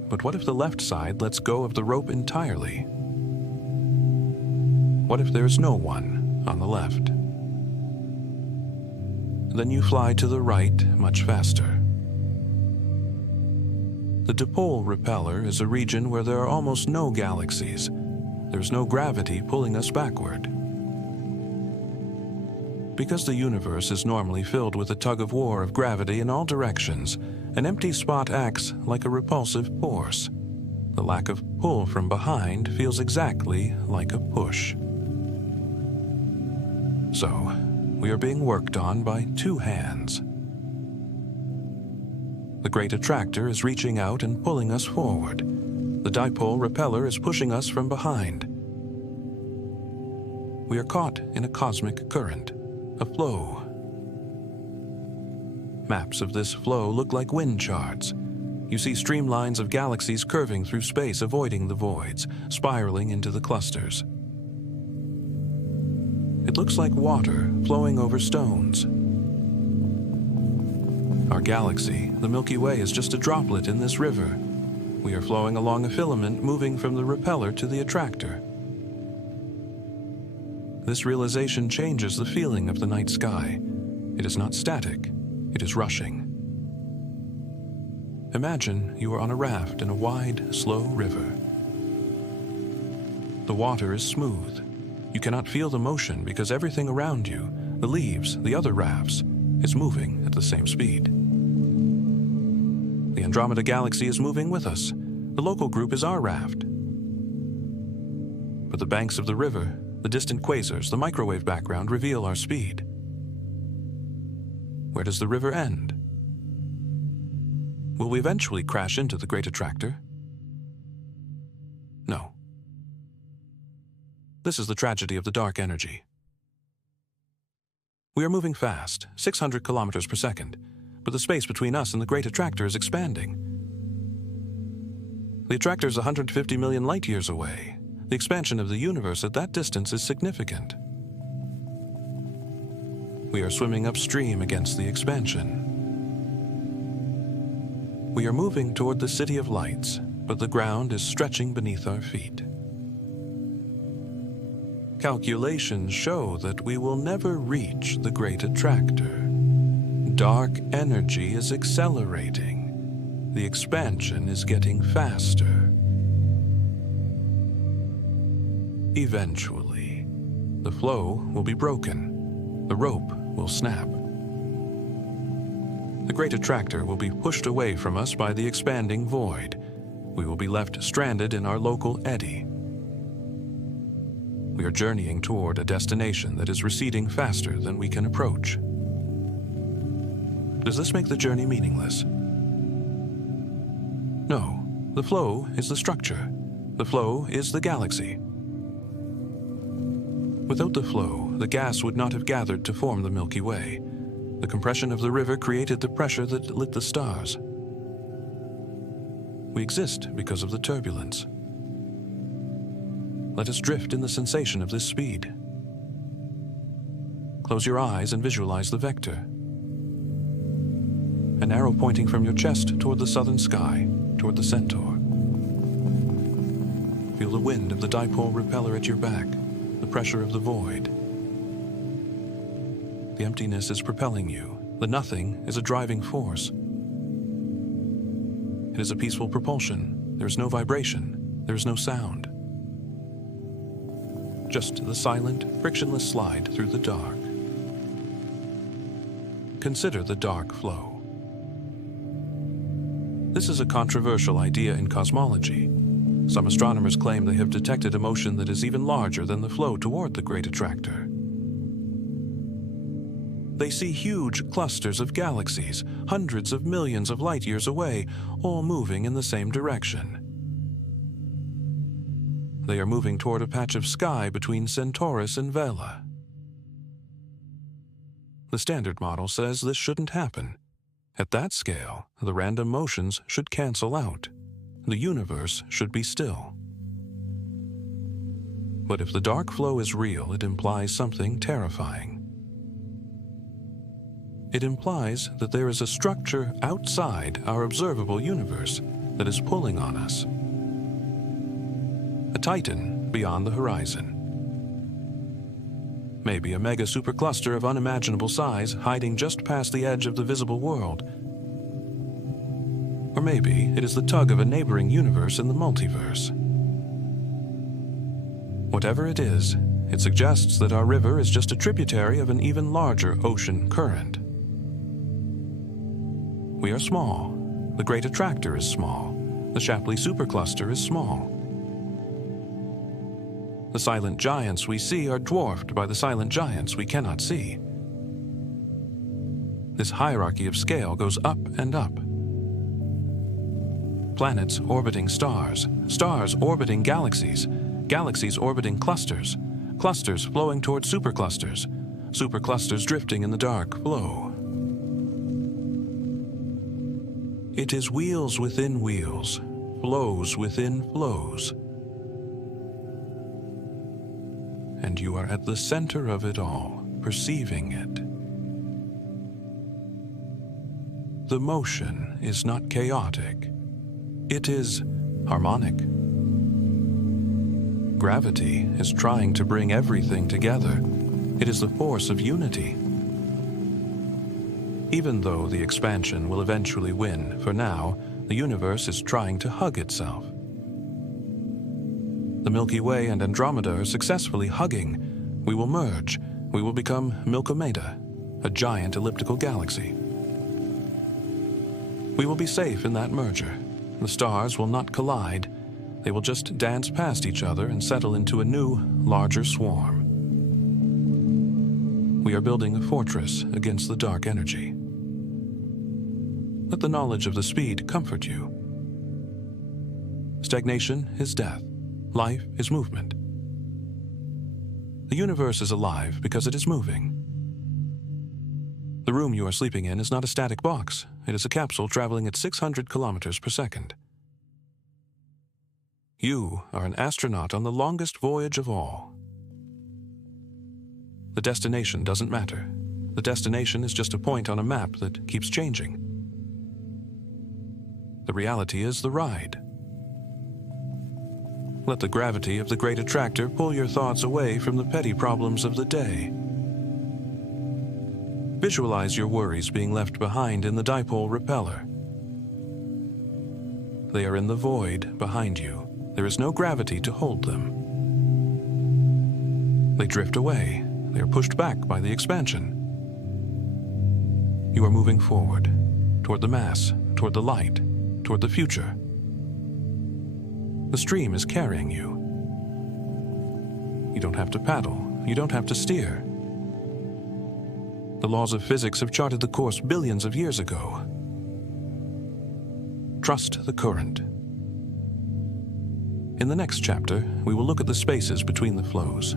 But what if the left side lets go of the rope entirely? What if there is no one on the left? Then you fly to the right much faster. The dipole repeller is a region where there are almost no galaxies. There's no gravity pulling us backward. Because the universe is normally filled with a tug-of-war of gravity in all directions, an empty spot acts like a repulsive force. The lack of pull from behind feels exactly like a push. So, we are being worked on by two hands. The Great Attractor is reaching out and pulling us forward. The dipole repeller is pushing us from behind. We are caught in a cosmic current, a flow. Maps of this flow look like wind charts. You see streamlines of galaxies curving through space, avoiding the voids, spiraling into the clusters. It looks like water flowing over stones. Our galaxy, the Milky Way, is just a droplet in this river. We are flowing along a filament moving from the repeller to the attractor. This realization changes the feeling of the night sky. It is not static, it is rushing. Imagine you are on a raft in a wide, slow river. The water is smooth. You cannot feel the motion because everything around you, the leaves, the other rafts, is moving at the same speed. The Andromeda Galaxy is moving with us. The local group is our raft. But the banks of the river, the distant quasars, the microwave background reveal our speed. Where does the river end? Will we eventually crash into the Great Attractor? No. This is the tragedy of the dark energy. We are moving fast, 600 kilometers per second, but the space between us and the Great Attractor is expanding. The attractor is 150 million light-years away. The expansion of the universe at that distance is significant. We are swimming upstream against the expansion. We are moving toward the City of Lights, but the ground is stretching beneath our feet. Calculations show that we will never reach the Great Attractor. Dark energy is accelerating. The expansion is getting faster. Eventually, the flow will be broken. The rope will snap. The Great Attractor will be pushed away from us by the expanding void. We will be left stranded in our local eddy. We are journeying toward a destination that is receding faster than we can approach. Does this make the journey meaningless? No, the flow is the structure. The flow is the galaxy. Without the flow, the gas would not have gathered to form the Milky Way. The compression of the river created the pressure that lit the stars. We exist because of the turbulence. Let us drift in the sensation of this speed. Close your eyes and visualize the vector. An arrow pointing from your chest toward the southern sky, toward the centaur. Feel the wind of the dipole repeller at your back, the pressure of the void. The emptiness is propelling you. The nothing is a driving force. It is a peaceful propulsion. There is no vibration. There is no sound. Just the silent, frictionless slide through the dark. Consider the dark flow. This is a controversial idea in cosmology. Some astronomers claim they have detected a motion that is even larger than the flow toward the Great Attractor. They see huge clusters of galaxies, hundreds of millions of light-years away, all moving in the same direction. They are moving toward a patch of sky between Centaurus and Vela. The Standard Model says this shouldn't happen. At that scale, the random motions should cancel out. The universe should be still. But if the dark flow is real, it implies something terrifying. It implies that there is a structure outside our observable universe that is pulling on us. A titan beyond the horizon. Maybe a mega supercluster of unimaginable size hiding just past the edge of the visible world. Or maybe it is the tug of a neighboring universe in the multiverse. Whatever it is, it suggests that our river is just a tributary of an even larger ocean current. We are small. The Great Attractor is small. The Shapley supercluster is small. The silent giants we see are dwarfed by the silent giants we cannot see. This hierarchy of scale goes up and up. Planets orbiting stars, stars orbiting galaxies, galaxies orbiting clusters, clusters flowing toward superclusters, superclusters drifting in the dark flow. It is wheels within wheels, flows within flows. And you are at the center of it all, perceiving it. The motion is not chaotic. It is harmonic. Gravity is trying to bring everything together. It is the force of unity. Even though the expansion will eventually win, for now, The universe is trying to hug itself. The Milky Way and Andromeda are successfully hugging. We will merge. We will become Milkomeda, a giant elliptical galaxy. We will be safe in that merger. The stars will not collide. They will just dance past each other and settle into a new, larger swarm. We are building a fortress against the dark energy. Let the knowledge of the speed comfort you. Stagnation is death. Life is movement. The universe is alive because it is moving. The room you are sleeping in is not a static box. It is a capsule traveling at 600 kilometers per second. You are an astronaut on the longest voyage of all. The destination doesn't matter. The destination is just a point on a map that keeps changing. The reality is the ride. Let the gravity of the great attractor pull your thoughts away from the petty problems of the day. Visualize your worries being left behind in the dipole repeller. They are in the void behind you. There is no gravity to hold them. They drift away. They are pushed back by the expansion. You are moving forward, toward the mass, toward the light, toward the future. The stream is carrying you. You don't have to paddle. You don't have to steer. The laws of physics have charted the course billions of years ago. Trust the current. In the next chapter, we will look at the spaces between the flows.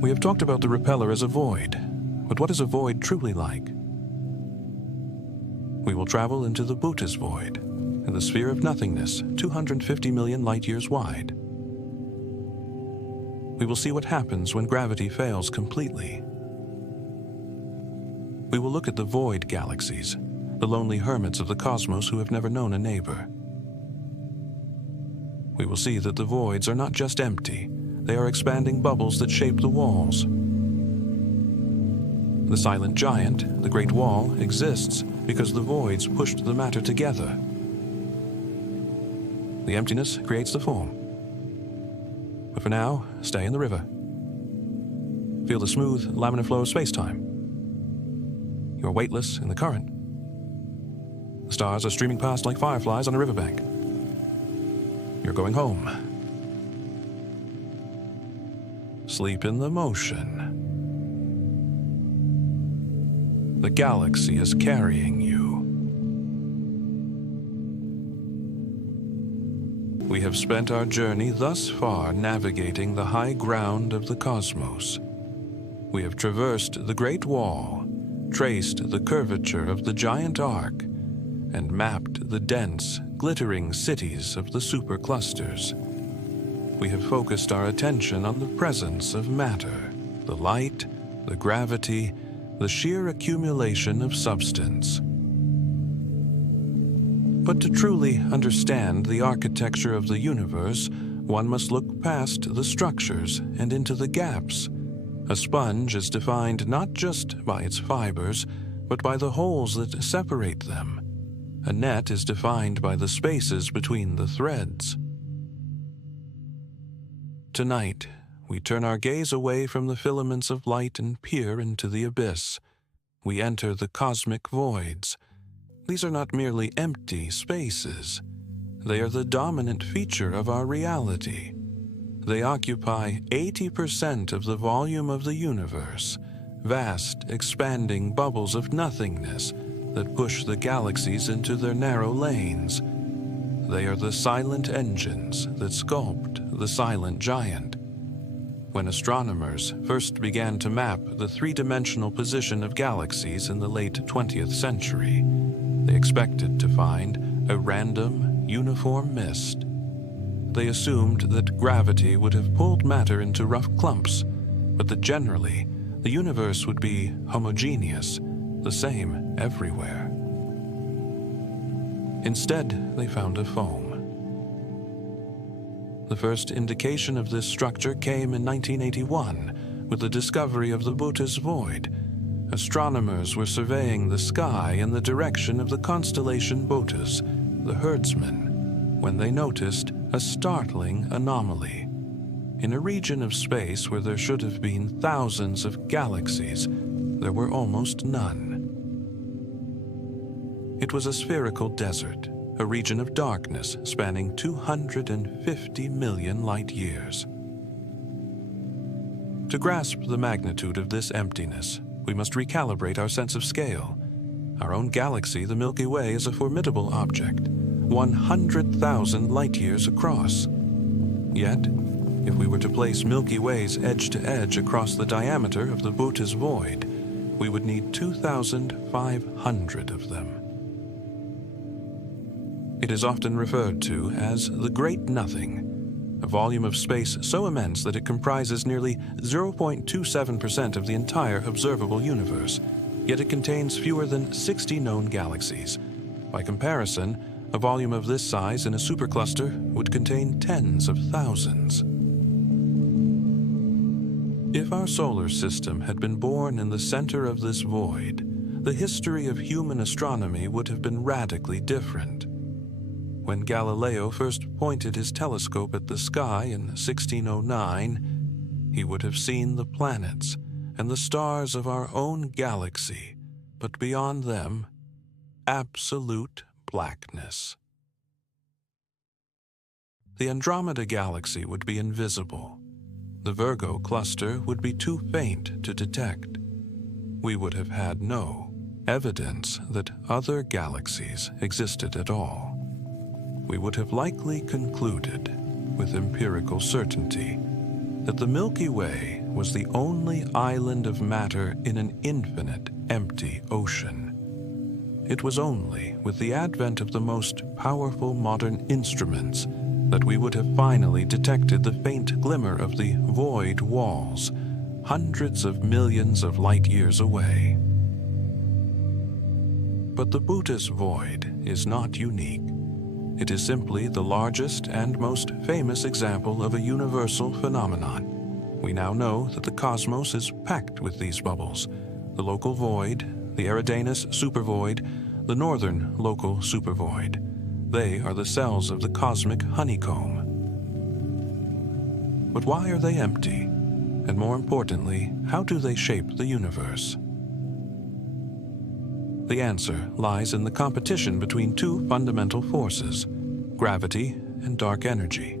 We have talked about the repeller as a void, but what is a void truly like? We will travel into the Buddha's void, in the sphere of nothingness, 250 million light-years wide. We will see what happens when gravity fails completely. We will look at the void galaxies, the lonely hermits of the cosmos who have never known a neighbor. We will see that the voids are not just empty, they are expanding bubbles that shape the walls. The silent giant, the Great Wall, exists because the voids pushed the matter together. The emptiness creates the form. But for now, stay in the river. Feel the smooth laminar flow of space-time. You are weightless in the current. The stars are streaming past like fireflies on a riverbank. You're going home. Sleep in the motion. The galaxy is carrying you. We have spent our journey thus far navigating the high ground of the cosmos. We have traversed the Great Wall, traced the curvature of the giant arc, and mapped the dense, glittering cities of the superclusters. We have focused our attention on the presence of matter, the light, the gravity, the sheer accumulation of substance. But to truly understand the architecture of the universe, one must look past the structures and into the gaps. A sponge is defined not just by its fibers, but by the holes that separate them. A net is defined by the spaces between the threads. Tonight, we turn our gaze away from the filaments of light and peer into the abyss. We enter the cosmic voids. These are not merely empty spaces. They are the dominant feature of our reality. They occupy 80% of the volume of the universe, vast, expanding bubbles of nothingness that push the galaxies into their narrow lanes. They are the silent engines that sculpt the silent giant. When astronomers first began to map the three-dimensional position of galaxies in the late 20th century, they expected to find a random, uniform mist. They assumed that gravity would have pulled matter into rough clumps, but that generally the universe would be homogeneous, the same everywhere. Instead, they found a foam. The first indication of this structure came in 1981 with the discovery of the Buddha's void. astronomers were surveying the sky in the direction of the constellation Botus, the herdsman, when they noticed a startling anomaly. In a region of space where there should have been thousands of galaxies, there were almost none. It was a spherical desert, a region of darkness spanning 250 million light years. To grasp the magnitude of this emptiness, we must recalibrate our sense of scale. Our own galaxy, the Milky Way, is a formidable object, 100,000 light-years across. Yet, if we were to place Milky Ways edge to edge across the diameter of the Boötes void, we would need 2,500 of them. It is often referred to as the Great Nothing, a volume of space so immense that it comprises nearly 0.27% of the entire observable universe, yet it contains fewer than 60 known galaxies. By comparison, a volume of this size in a supercluster would contain tens of thousands. If our solar system had been born in the center of this void, the history of human astronomy would have been radically different. When Galileo first pointed his telescope at the sky in 1609, he would have seen the planets and the stars of our own galaxy, but beyond them, absolute blackness. The Andromeda galaxy would be invisible. The Virgo cluster would be too faint to detect. We would have had no evidence that other galaxies existed at all. We would have likely concluded, with empirical certainty, that the Milky Way was the only island of matter in an infinite, empty ocean. It was only with the advent of the most powerful modern instruments that we would have finally detected the faint glimmer of the void walls, hundreds of millions of light-years away. But the Boötes void is not unique. It is simply the largest and most famous example of a universal phenomenon. We now know that the cosmos is packed with these bubbles: the local void, the Eridanus supervoid, the northern local supervoid. They are the cells of the cosmic honeycomb. But why are they empty? And more importantly, how do they shape the universe? The answer lies in the competition between two fundamental forces, gravity and dark energy.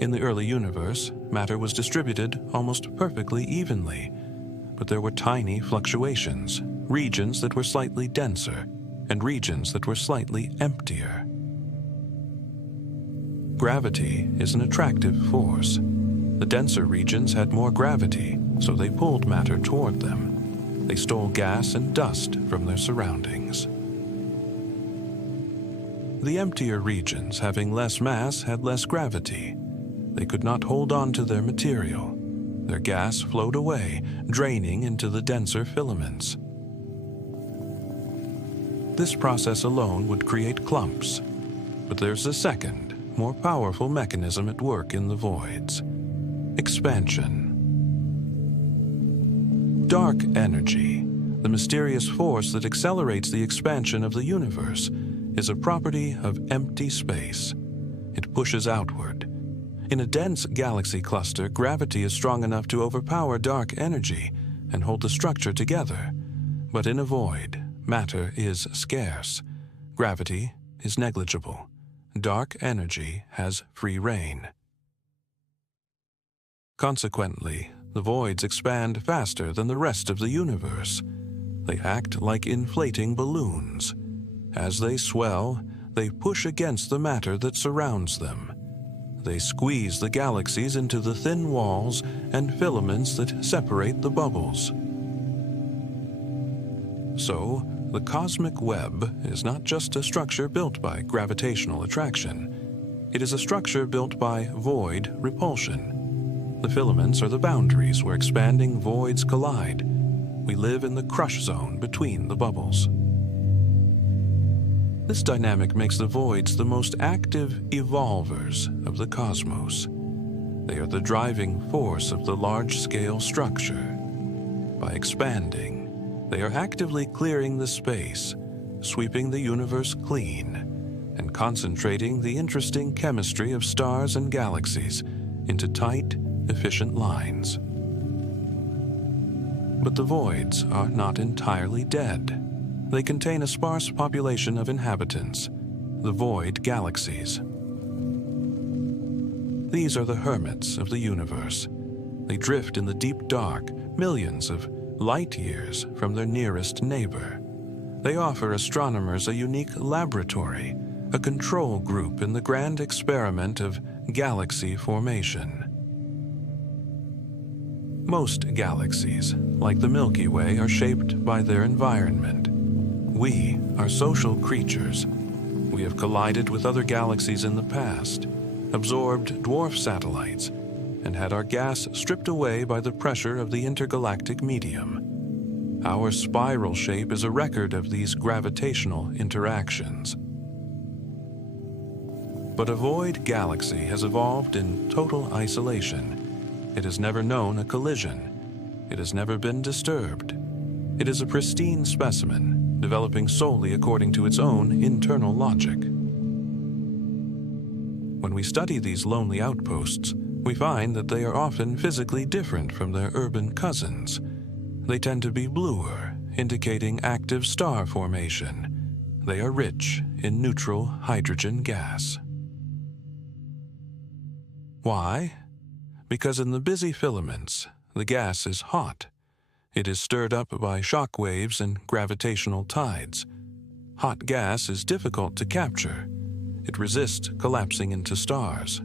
In the early universe, matter was distributed almost perfectly evenly, but there were tiny fluctuations, regions that were slightly denser, and regions that were slightly emptier. Gravity is an attractive force. The denser regions had more gravity, so they pulled matter toward them. They stole gas and dust from their surroundings. The emptier regions, having less mass, had less gravity. They could not hold on to their material. Their gas flowed away, draining into the denser filaments. This process alone would create clumps. But there's a second, more powerful mechanism at work in the voids: expansion. Dark energy, the mysterious force that accelerates the expansion of the universe, is a property of empty space. It pushes outward. In a dense galaxy cluster, gravity is strong enough to overpower dark energy and hold the structure together. But in a void, matter is scarce. Gravity is negligible. Dark energy has free rein. Consequently, the voids expand faster than the rest of the universe. They act like inflating balloons. As they swell, they push against the matter that surrounds them. They squeeze the galaxies into the thin walls and filaments that separate the bubbles. So, the cosmic web is not just a structure built by gravitational attraction. It is a structure built by void repulsion. The filaments are the boundaries where expanding voids collide. We live in the crush zone between the bubbles. This dynamic makes the voids the most active evolvers of the cosmos. They are the driving force of the large-scale structure. By expanding, they are actively clearing the space, sweeping the universe clean, and concentrating the interesting chemistry of stars and galaxies into tight, efficient lines. But the voids are not entirely dead. They contain a sparse population of inhabitants, the void galaxies. These are the hermits of the universe. They drift in the deep dark, millions of light years from their nearest neighbor. They offer astronomers a unique laboratory, a control group in the grand experiment of galaxy formation. Most galaxies, like the Milky Way, are shaped by their environment. We are social creatures. We have collided with other galaxies in the past, absorbed dwarf satellites, and had our gas stripped away by the pressure of the intergalactic medium. Our spiral shape is a record of these gravitational interactions. But a void galaxy has evolved in total isolation. It has never known a collision. It has never been disturbed. It is a pristine specimen, developing solely according to its own internal logic. When we study these lonely outposts, we find that they are often physically different from their urban cousins. They tend to be bluer, indicating active star formation. They are rich in neutral hydrogen gas. Why? Because in the busy filaments, the gas is hot. It is stirred up by shock waves and gravitational tides. Hot gas is difficult to capture. It resists collapsing into stars.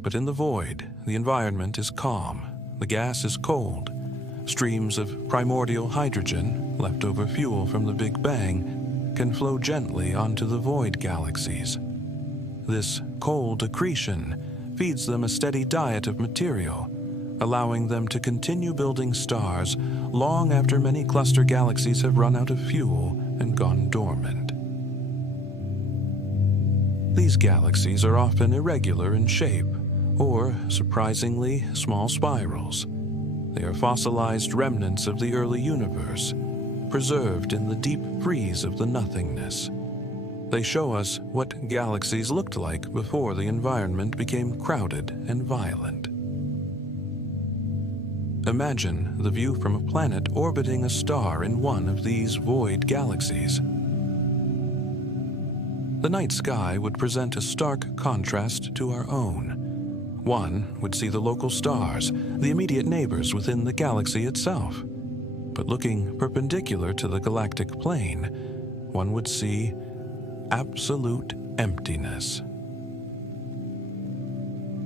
But in the void, the environment is calm. The gas is cold. Streams of primordial hydrogen, leftover fuel from the Big Bang, can flow gently onto the void galaxies. This cold accretion feeds them a steady diet of material, allowing them to continue building stars long after many cluster galaxies have run out of fuel and gone dormant. These galaxies are often irregular in shape, or surprisingly small spirals. They are fossilized remnants of the early universe, preserved in the deep freeze of the nothingness. They show us what galaxies looked like before the environment became crowded and violent. Imagine the view from a planet orbiting a star in one of these void galaxies. The night sky would present a stark contrast to our own. One would see the local stars, the immediate neighbors within the galaxy itself. But looking perpendicular to the galactic plane, one would see absolute emptiness.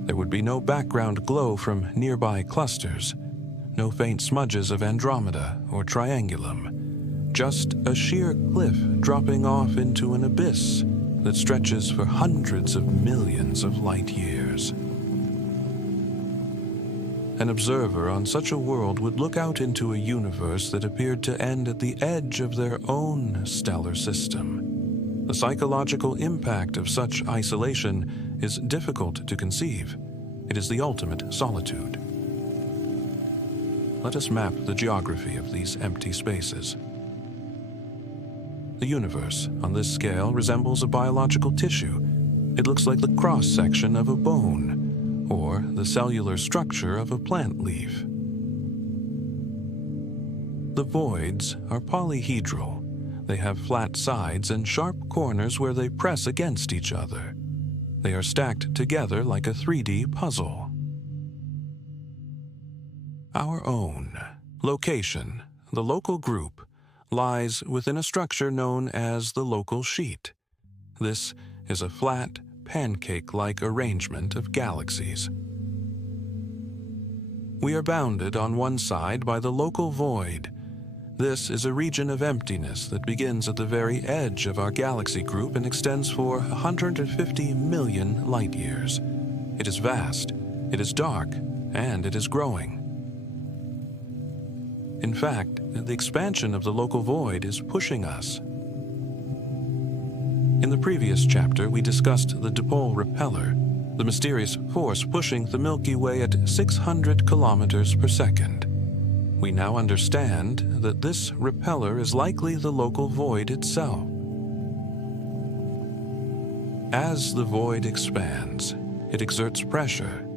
There would be no background glow from nearby clusters, no faint smudges of Andromeda or Triangulum, just a sheer cliff dropping off into an abyss that stretches for hundreds of millions of light years. An observer on such a world would look out into a universe that appeared to end at the edge of their own stellar system. The psychological impact of such isolation is difficult to conceive. It is the ultimate solitude. Let us map the geography of these empty spaces. The universe, on this scale, resembles a biological tissue. It looks like the cross-section of a bone, or the cellular structure of a plant leaf. The voids are polyhedral. They have flat sides and sharp corners where they press against each other. They are stacked together like a 3D puzzle. Our own location, the local group, lies within a structure known as the local sheet. This is a flat, pancake-like arrangement of galaxies. We are bounded on one side by the local void. This is a region of emptiness that begins at the very edge of our galaxy group and extends for 150 million light years. It is vast, it is dark, and it is growing. In fact, the expansion of the local void is pushing us. In the previous chapter, we discussed the dipole repeller, the mysterious force pushing the Milky Way at 600 kilometers per second. We now understand that this repeller is likely the local void itself. As the void expands, it exerts pressure.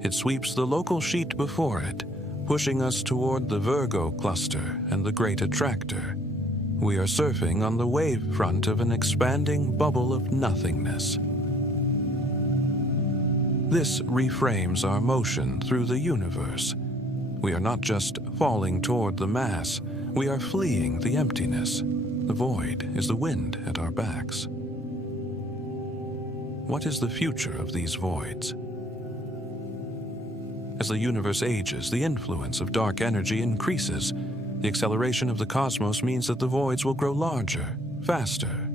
It sweeps the local sheet before it, pushing us toward the Virgo cluster and the Great Attractor. We are surfing on the wave front of an expanding bubble of nothingness. This reframes our motion through the universe. We are not just falling toward the mass, we are fleeing the emptiness. The void is the wind at our backs. What is the future of these voids? As the universe ages, the influence of dark energy increases. The acceleration of the cosmos means that the voids will grow larger, faster.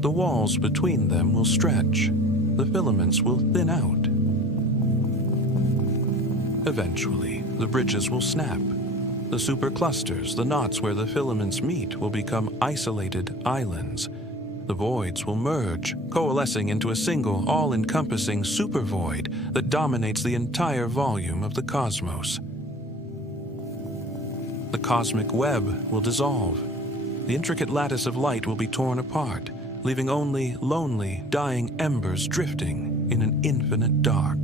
The walls between them will stretch. The filaments will thin out. Eventually, the bridges will snap. The superclusters, the knots where the filaments meet, will become isolated islands. The voids will merge, coalescing into a single, all-encompassing supervoid that dominates the entire volume of the cosmos. The cosmic web will dissolve. The intricate lattice of light will be torn apart, leaving only lonely, dying embers drifting in an infinite dark.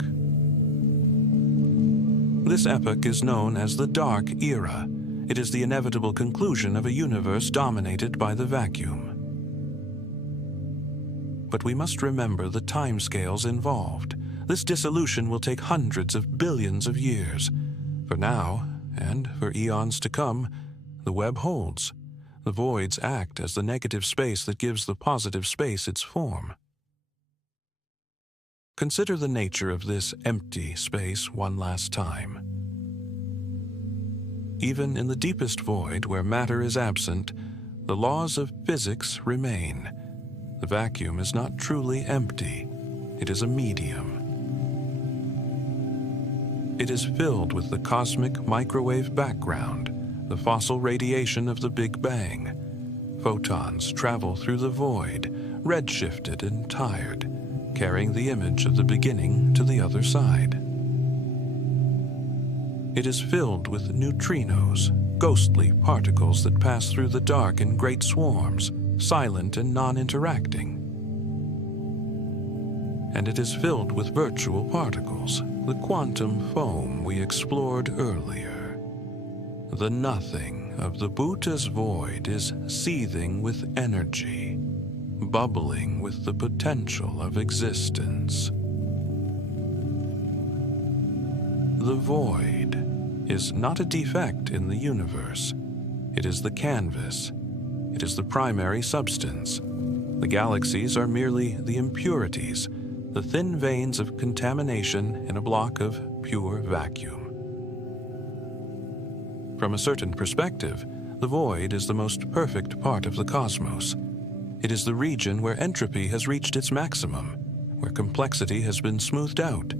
This epoch is known as the Dark Era. It is the inevitable conclusion of a universe dominated by the vacuum. But we must remember the timescales involved. This dissolution will take hundreds of billions of years. For now, and for eons to come, the web holds. The voids act as the negative space that gives the positive space its form. Consider the nature of this empty space one last time. Even in the deepest void where matter is absent, the laws of physics remain. The vacuum is not truly empty. It is a medium. It is filled with the cosmic microwave background, the fossil radiation of the Big Bang. Photons travel through the void, redshifted and tired, carrying the image of the beginning to the other side. It is filled with neutrinos, ghostly particles that pass through the dark in great swarms, silent and non-interacting. And it is filled with virtual particles, the quantum foam we explored earlier. The nothing of the Bhuta's void is seething with energy, bubbling with the potential of existence. The void is not a defect in the universe. It is the canvas. It is the primary substance. The galaxies are merely the impurities, the thin veins of contamination in a block of pure vacuum. From a certain perspective, the void is the most perfect part of the cosmos. It is the region where entropy has reached its maximum, where complexity has been smoothed out,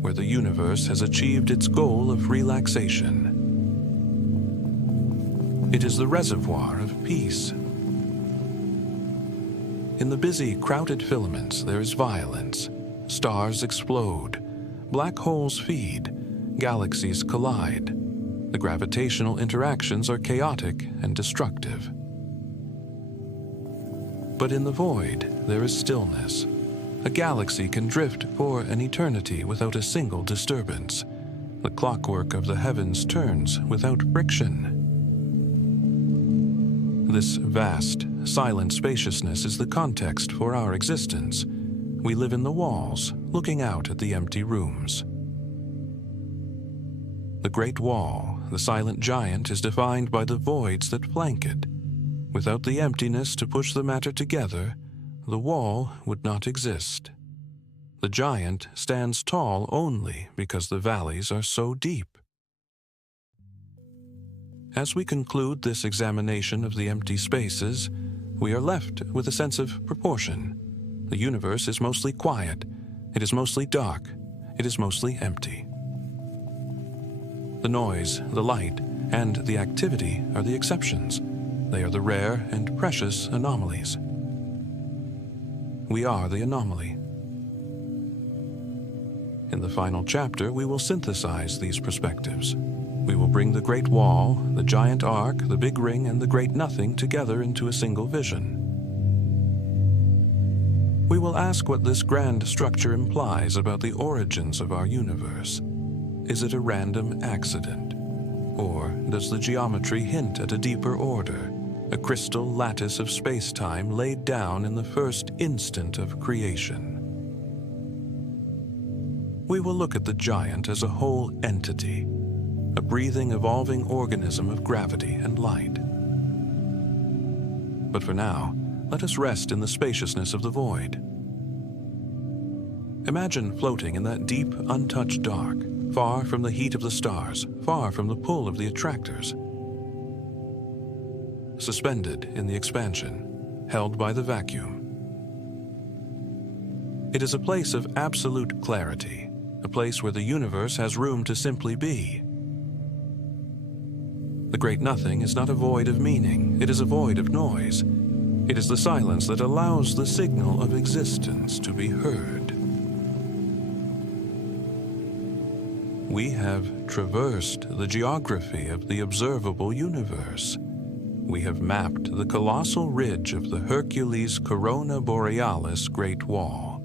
where the universe has achieved its goal of relaxation. It is the reservoir of peace. In the busy, crowded filaments, there is violence. Stars explode. Black holes feed. Galaxies collide. The gravitational interactions are chaotic and destructive. But in the void, there is stillness. A galaxy can drift for an eternity without a single disturbance. The clockwork of the heavens turns without friction. This vast, silent spaciousness is the context for our existence. We live in the walls, looking out at the empty rooms. The Great Wall, the silent giant, is defined by the voids that flank it. Without the emptiness to push the matter together, the wall would not exist. The giant stands tall only because the valleys are so deep. As we conclude this examination of the empty spaces, we are left with a sense of proportion. The universe is mostly quiet, it is mostly dark, it is mostly empty. The noise, the light, and the activity are the exceptions. They are the rare and precious anomalies. We are the anomaly. In the final chapter, we will synthesize these perspectives. We will bring the Great Wall, the giant arc, the Big Ring, and the Great Nothing together into a single vision. We will ask what this grand structure implies about the origins of our universe. Is it a random accident? Or does the geometry hint at a deeper order, a crystal lattice of space-time laid down in the first instant of creation? We will look at the giant as a whole entity, a breathing, evolving organism of gravity and light. But for now, let us rest in the spaciousness of the void. Imagine floating in that deep, untouched dark, far from the heat of the stars, far from the pull of the attractors. Suspended in the expansion, held by the vacuum. It is a place of absolute clarity, a place where the universe has room to simply be. The Great Nothing is not a void of meaning, it is a void of noise. It is the silence that allows the signal of existence to be heard. We have traversed the geography of the observable universe. We have mapped the colossal ridge of the Hercules-Corona Borealis Great Wall.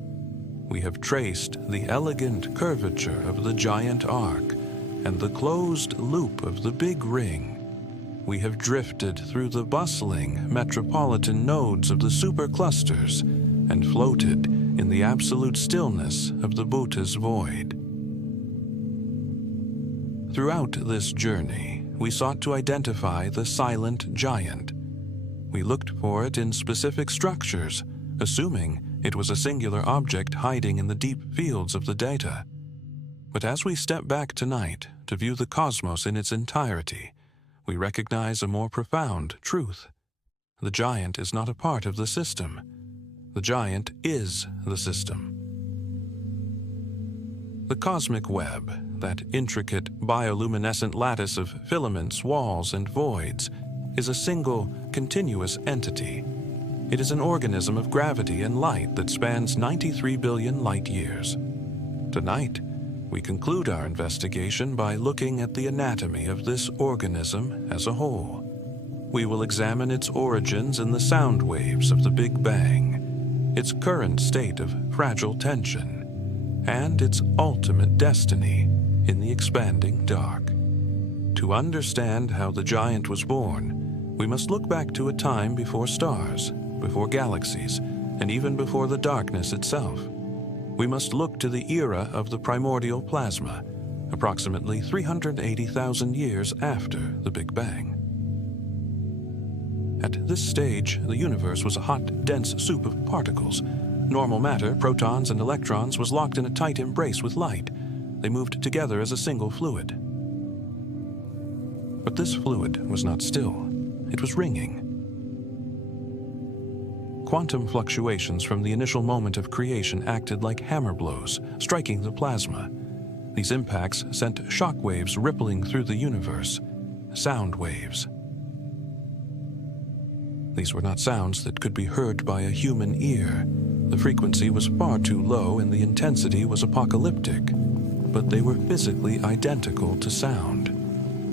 We have traced the elegant curvature of the giant arc and the closed loop of the Big Ring. We have drifted through the bustling metropolitan nodes of the superclusters and floated in the absolute stillness of the Buddha's void. Throughout this journey, we sought to identify the silent giant. We looked for it in specific structures, assuming it was a singular object hiding in the deep fields of the data. But as we step back tonight to view the cosmos in its entirety, we recognize a more profound truth. The giant is not a part of the system. The giant is the system. The cosmic web, that intricate bioluminescent lattice of filaments, walls, and voids, is a single, continuous entity. It is an organism of gravity and light that spans 93 billion light years. Tonight, we conclude our investigation by looking at the anatomy of this organism as a whole. We will examine its origins in the sound waves of the Big Bang, its current state of fragile tension, and its ultimate destiny in the expanding dark. To understand how the giant was born, we must look back to a time before stars, before galaxies, and even before the darkness itself. We must look to the era of the primordial plasma, approximately 380,000 years after the Big Bang. At this stage, the universe was a hot, dense soup of particles. Normal matter, protons and electrons, was locked in a tight embrace with light. They moved together as a single fluid. But this fluid was not still. It was ringing. Quantum fluctuations from the initial moment of creation acted like hammer blows, striking the plasma. These impacts sent shock waves rippling through the universe, sound waves. These were not sounds that could be heard by a human ear. The frequency was far too low and the intensity was apocalyptic, but they were physically identical to sound.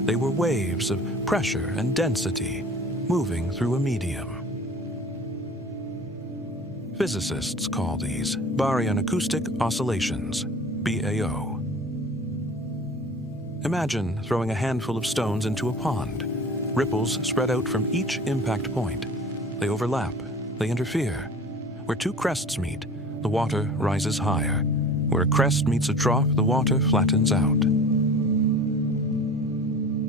They were waves of pressure and density moving through a medium. Physicists call these baryon-acoustic oscillations, BAO. Imagine throwing a handful of stones into a pond. Ripples spread out from each impact point. They overlap, they interfere. Where two crests meet, the water rises higher. Where a crest meets a trough, the water flattens out.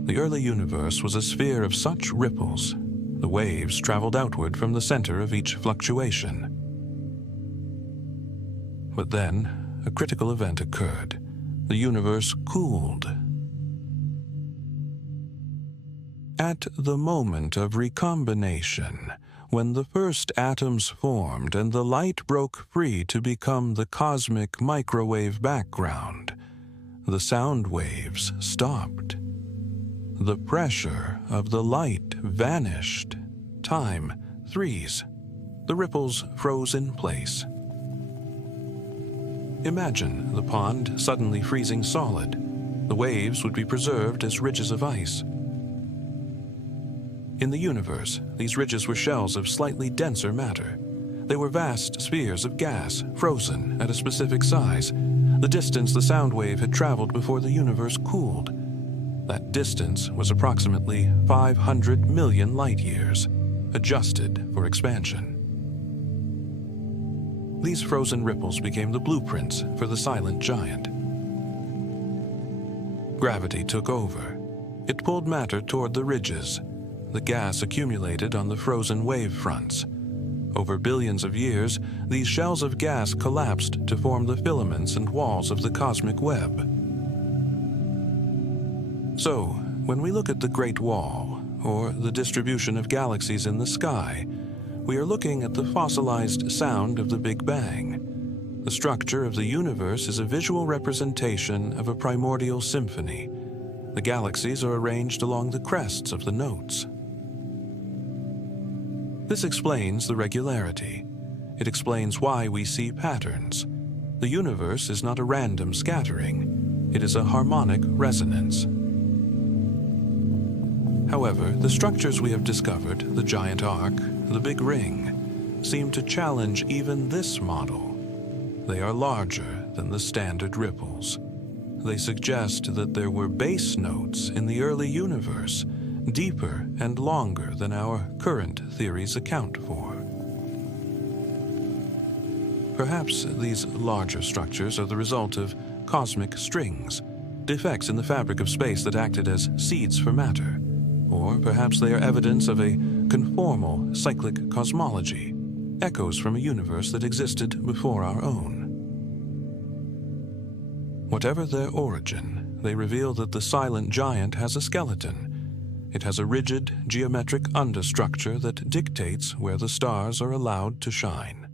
The early universe was a sphere of such ripples. The waves traveled outward from the center of each fluctuation. But then, a critical event occurred. The universe cooled. At the moment of recombination, when the first atoms formed and the light broke free to become the cosmic microwave background, the sound waves stopped. The pressure of the light vanished. Time freeze. The ripples froze in place. Imagine the pond suddenly freezing solid. The waves would be preserved as ridges of ice. In the universe, these ridges were shells of slightly denser matter. They were vast spheres of gas, frozen at a specific size, the distance the sound wave had traveled before the universe cooled. That distance was approximately 500 million light-years, adjusted for expansion. These frozen ripples became the blueprints for the silent giant. Gravity took over. It pulled matter toward the ridges. The gas accumulated on the frozen wave fronts. Over billions of years, these shells of gas collapsed to form the filaments and walls of the cosmic web. So, when we look at the Great Wall, or the distribution of galaxies in the sky, we are looking at the fossilized sound of the Big Bang. The structure of the universe is a visual representation of a primordial symphony. The galaxies are arranged along the crests of the notes. This explains the regularity. It explains why we see patterns. The universe is not a random scattering. It is a harmonic resonance. However, the structures we have discovered, the giant arc, the Big Ring, seem to challenge even this model. They are larger than the standard ripples. They suggest that there were base notes in the early universe, deeper and longer than our current theories account for. Perhaps these larger structures are the result of cosmic strings, defects in the fabric of space that acted as seeds for matter. Or perhaps they are evidence of a conformal cyclic cosmology, echoes from a universe that existed before our own. Whatever their origin, they reveal that the silent giant has a skeleton. It has a rigid, geometric understructure that dictates where the stars are allowed to shine.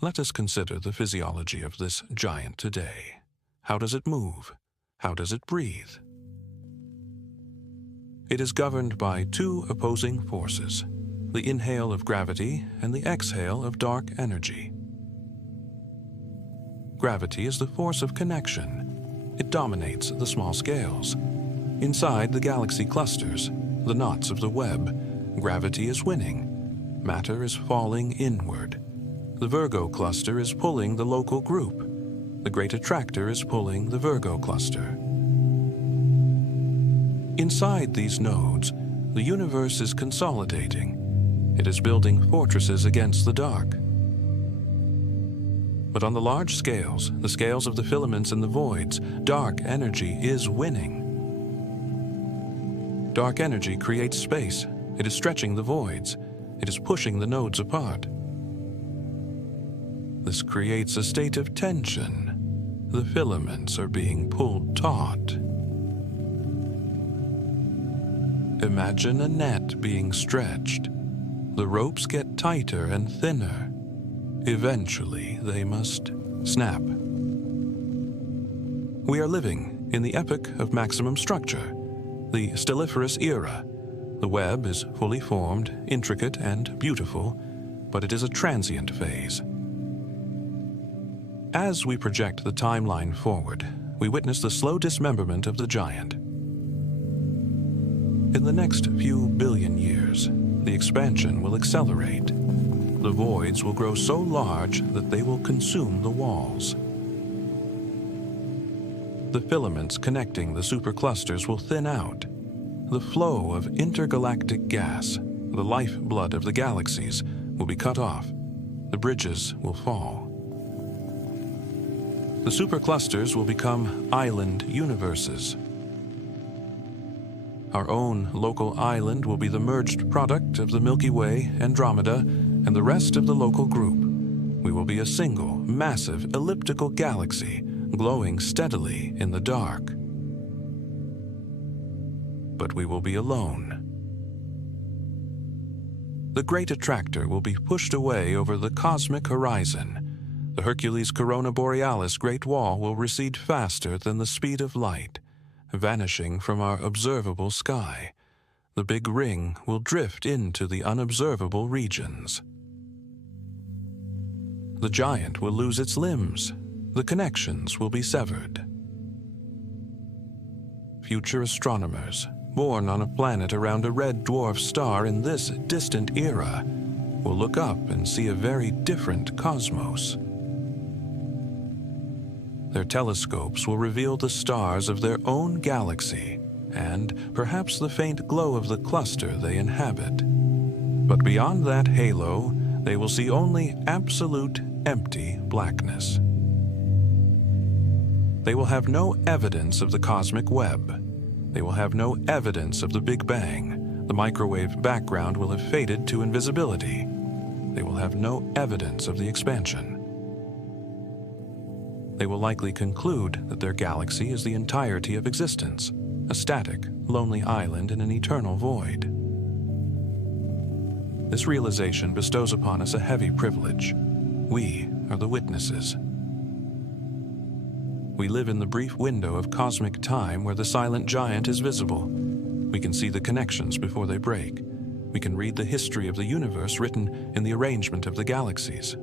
Let us consider the physiology of this giant today. How does it move? How does it breathe? It is governed by two opposing forces, the inhale of gravity and the exhale of dark energy. Gravity is the force of connection. It dominates the small scales. Inside the galaxy clusters, the knots of the web, gravity is winning. Matter is falling inward. The Virgo cluster is pulling the local group. The great attractor is pulling the Virgo cluster. Inside these nodes, the universe is consolidating. It is building fortresses against the dark. But on the large scales, the scales of the filaments and the voids, dark energy is winning. Dark energy creates space. It is stretching the voids. It is pushing the nodes apart. This creates a state of tension. The filaments are being pulled taut. Imagine a net being stretched. The ropes get tighter and thinner. Eventually, they must snap. We are living in the epoch of maximum structure, the stelliferous era. The web is fully formed, intricate, and beautiful, but it is a transient phase. As we project the timeline forward, we witness the slow dismemberment of the giant. In the next few billion years, the expansion will accelerate. The voids will grow so large that they will consume the walls. The filaments connecting the superclusters will thin out. The flow of intergalactic gas, the lifeblood of the galaxies, will be cut off. The bridges will fall. The superclusters will become island universes. Our own local island will be the merged product of the Milky Way, Andromeda, and the rest of the local group. We will be a single, massive, elliptical galaxy, glowing steadily in the dark. But we will be alone. The great attractor will be pushed away over the cosmic horizon. The Hercules-Corona Borealis Great Wall will recede faster than the speed of light, vanishing from our observable sky. The Big Ring will drift into the unobservable regions. The giant will lose its limbs. The connections will be severed. Future astronomers, born on a planet around a red dwarf star in this distant era, will look up and see a very different cosmos. Their telescopes will reveal the stars of their own galaxy and perhaps the faint glow of the cluster they inhabit. But beyond that halo, they will see only absolute empty blackness. They will have no evidence of the cosmic web. They will have no evidence of the Big Bang. The microwave background will have faded to invisibility. They will have no evidence of the expansion. They will likely conclude that their galaxy is the entirety of existence, a static, lonely island in an eternal void. This realization bestows upon us a heavy privilege. We are the witnesses. We live in the brief window of cosmic time where the silent giant is visible. We can see the connections before they break. We can read the history of the universe written in the arrangement of the galaxies.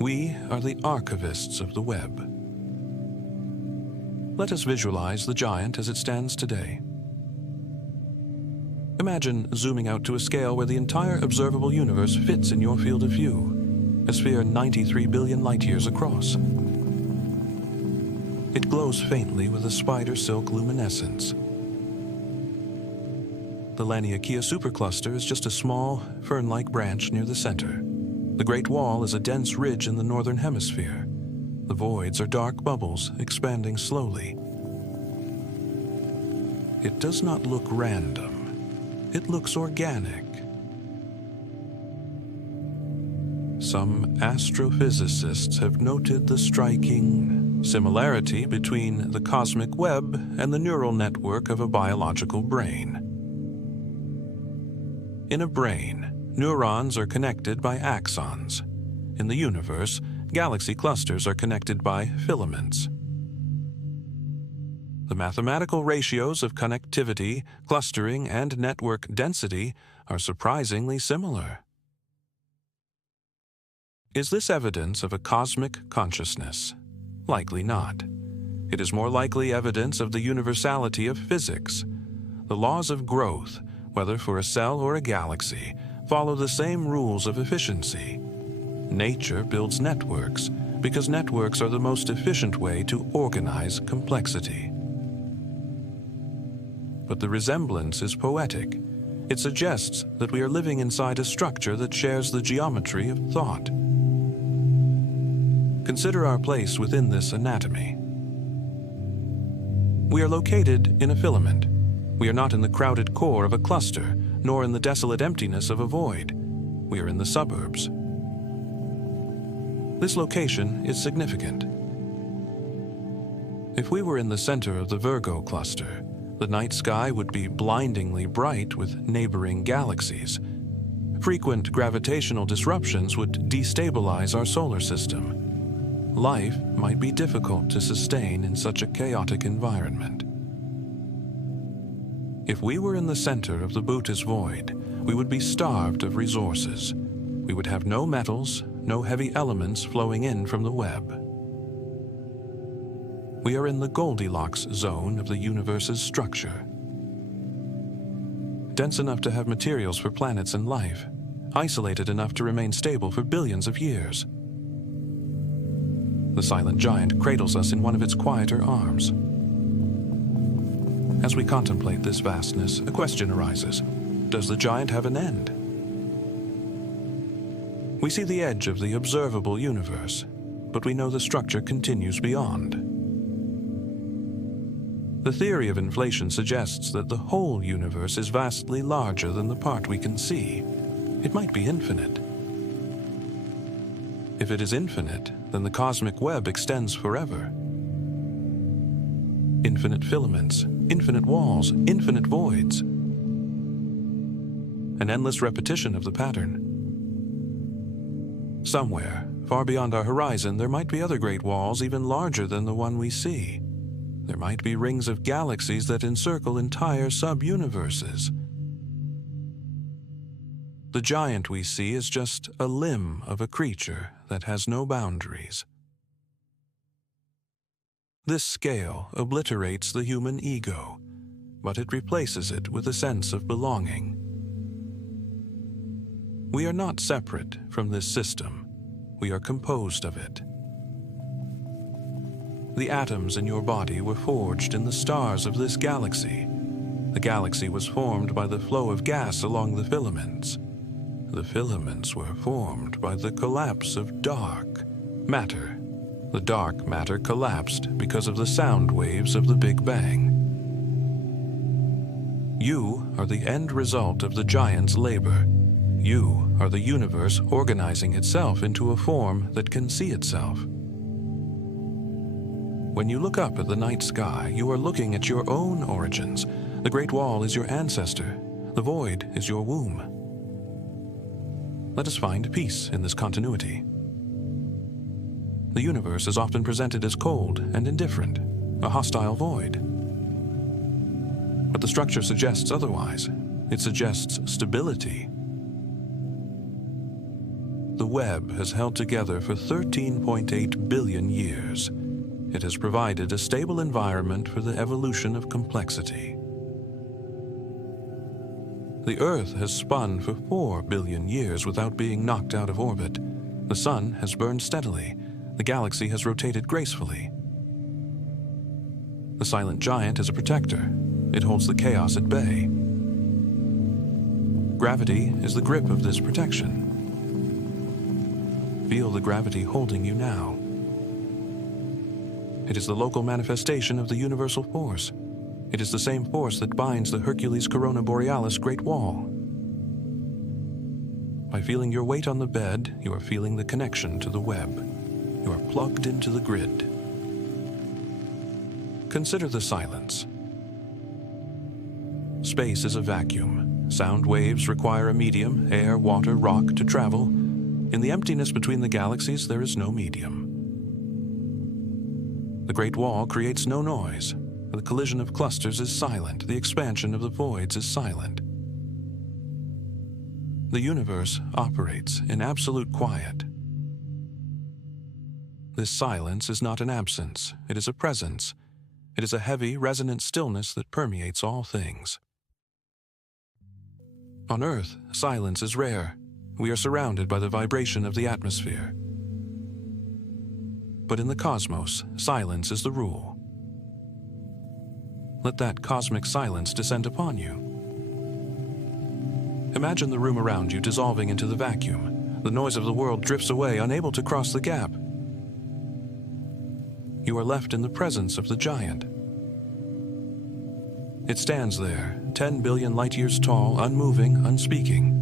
We are the archivists of the web. Let us visualize the giant as it stands today. Imagine zooming out to a scale where the entire observable universe fits in your field of view, a sphere 93 billion light-years across. It glows faintly with a spider silk luminescence. The Laniakea supercluster is just a small, fern-like branch near the center. The Great Wall is a dense ridge in the northern hemisphere. The voids are dark bubbles expanding slowly. It does not look random. It looks organic. Some astrophysicists have noted the striking similarity between the cosmic web and the neural network of a biological brain. In a brain, neurons are connected by axons. In the universe, galaxy clusters are connected by filaments. The mathematical ratios of connectivity, clustering, and network density are surprisingly similar. Is this evidence of a cosmic consciousness? Likely not. It is more likely evidence of the universality of physics. The laws of growth, whether for a cell or a galaxy, follow the same rules of efficiency. Nature builds networks because networks are the most efficient way to organize complexity. But the resemblance is poetic. It suggests that we are living inside a structure that shares the geometry of thought. Consider our place within this anatomy. We are located in a filament. We are not in the crowded core of a cluster, nor in the desolate emptiness of a void. We are in the suburbs. This location is significant. If we were in the center of the Virgo cluster, the night sky would be blindingly bright with neighboring galaxies. Frequent gravitational disruptions would destabilize our solar system. Life might be difficult to sustain in such a chaotic environment. If we were in the center of the Bhutas void, we would be starved of resources. We would have no metals, no heavy elements flowing in from the web. We are in the Goldilocks zone of the universe's structure. Dense enough to have materials for planets and life, isolated enough to remain stable for billions of years. The silent giant cradles us in one of its quieter arms. As we contemplate this vastness, a question arises. Does the giant have an end? We see the edge of the observable universe, but we know the structure continues beyond. The theory of inflation suggests that the whole universe is vastly larger than the part we can see. It might be infinite. If it is infinite, then the cosmic web extends forever. Infinite filaments, infinite walls, infinite voids. An endless repetition of the pattern. Somewhere, far beyond our horizon, there might be other great walls even larger than the one we see. There might be rings of galaxies that encircle entire sub-universes. The giant we see is just a limb of a creature that has no boundaries. This scale obliterates the human ego, but it replaces it with a sense of belonging. We are not separate from this system. We are composed of it. The atoms in your body were forged in the stars of this galaxy. The galaxy was formed by the flow of gas along the filaments. The filaments were formed by the collapse of dark matter. The dark matter collapsed because of the sound waves of the Big Bang. You are the end result of the giant's labor. You are the universe organizing itself into a form that can see itself. When you look up at the night sky, you are looking at your own origins. The Great Wall is your ancestor. The void is your womb. Let us find peace in this continuity. The universe is often presented as cold and indifferent, a hostile void. But the structure suggests otherwise. It suggests stability. The web has held together for 13.8 billion years. It has provided a stable environment for the evolution of complexity. The Earth has spun for 4 billion years without being knocked out of orbit. The sun has burned steadily. The galaxy has rotated gracefully. The silent giant is a protector. It holds the chaos at bay. Gravity is the grip of this protection. Feel the gravity holding you now. It is the local manifestation of the universal force. It is the same force that binds the Hercules-Corona Borealis Great Wall. By feeling your weight on the bed, you are feeling the connection to the web. You are plugged into the grid. Consider the silence. Space is a vacuum. Sound waves require a medium, air, water, rock, to travel. In the emptiness between the galaxies, there is no medium. The Great Wall creates no noise. The collision of clusters is silent. The expansion of the voids is silent. The universe operates in absolute quiet. This silence is not an absence. It is a presence. It is a heavy, resonant stillness that permeates all things. On Earth, silence is rare. We are surrounded by the vibration of the atmosphere. But in the cosmos, silence is the rule. Let that cosmic silence descend upon you. Imagine the room around you dissolving into the vacuum. The noise of the world drifts away, unable to cross the gap. You are left in the presence of the giant. It stands there, 10 billion light years tall, unmoving, unspeaking.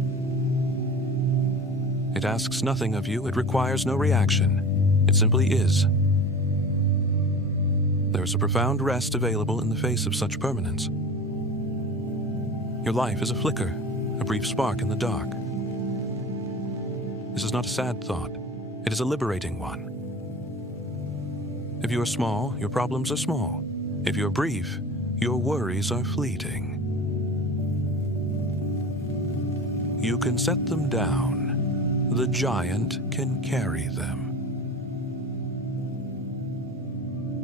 It asks nothing of you. It requires no reaction. It simply is. There is a profound rest available in the face of such permanence. Your life is a flicker, a brief spark in the dark. This is not a sad thought. It is a liberating one. If you are small, your problems are small. If you are brief, your worries are fleeting. You can set them down. The giant can carry them.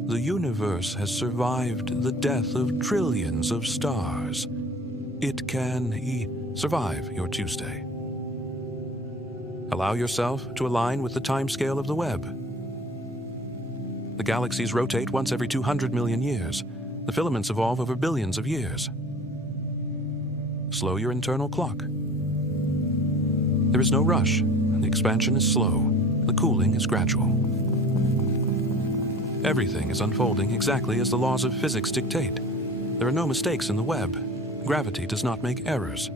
The universe has survived the death of trillions of stars. It can survive your Tuesday. Allow yourself to align with the timescale of the web. The galaxies rotate once every 200 million years. The filaments evolve over billions of years. Slow your internal clock. There is no rush. The expansion is slow. The cooling is gradual. Everything is unfolding exactly as the laws of physics dictate. There are no mistakes in the web. Gravity does not make errors.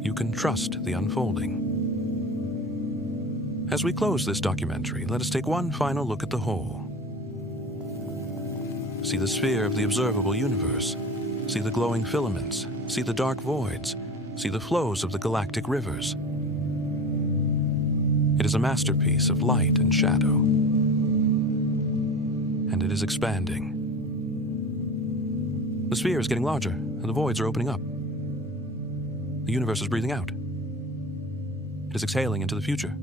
You can trust the unfolding. As we close this documentary, let us take one final look at the whole. See the sphere of the observable universe. See the glowing filaments. See the dark voids. See the flows of the galactic rivers. It is a masterpiece of light and shadow. And it is expanding. The sphere is getting larger, and the voids are opening up. The universe is breathing out. It is exhaling into the future.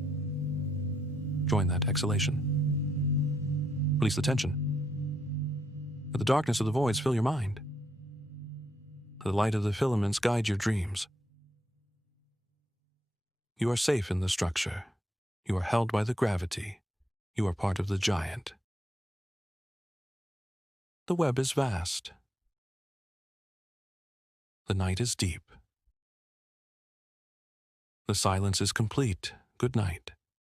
Join that exhalation. Release the tension. Let the darkness of the voids fill your mind. Let the light of the filaments guide your dreams. You are safe in the structure. You are held by the gravity. You are part of the giant. The web is vast. The night is deep. The silence is complete. Good night.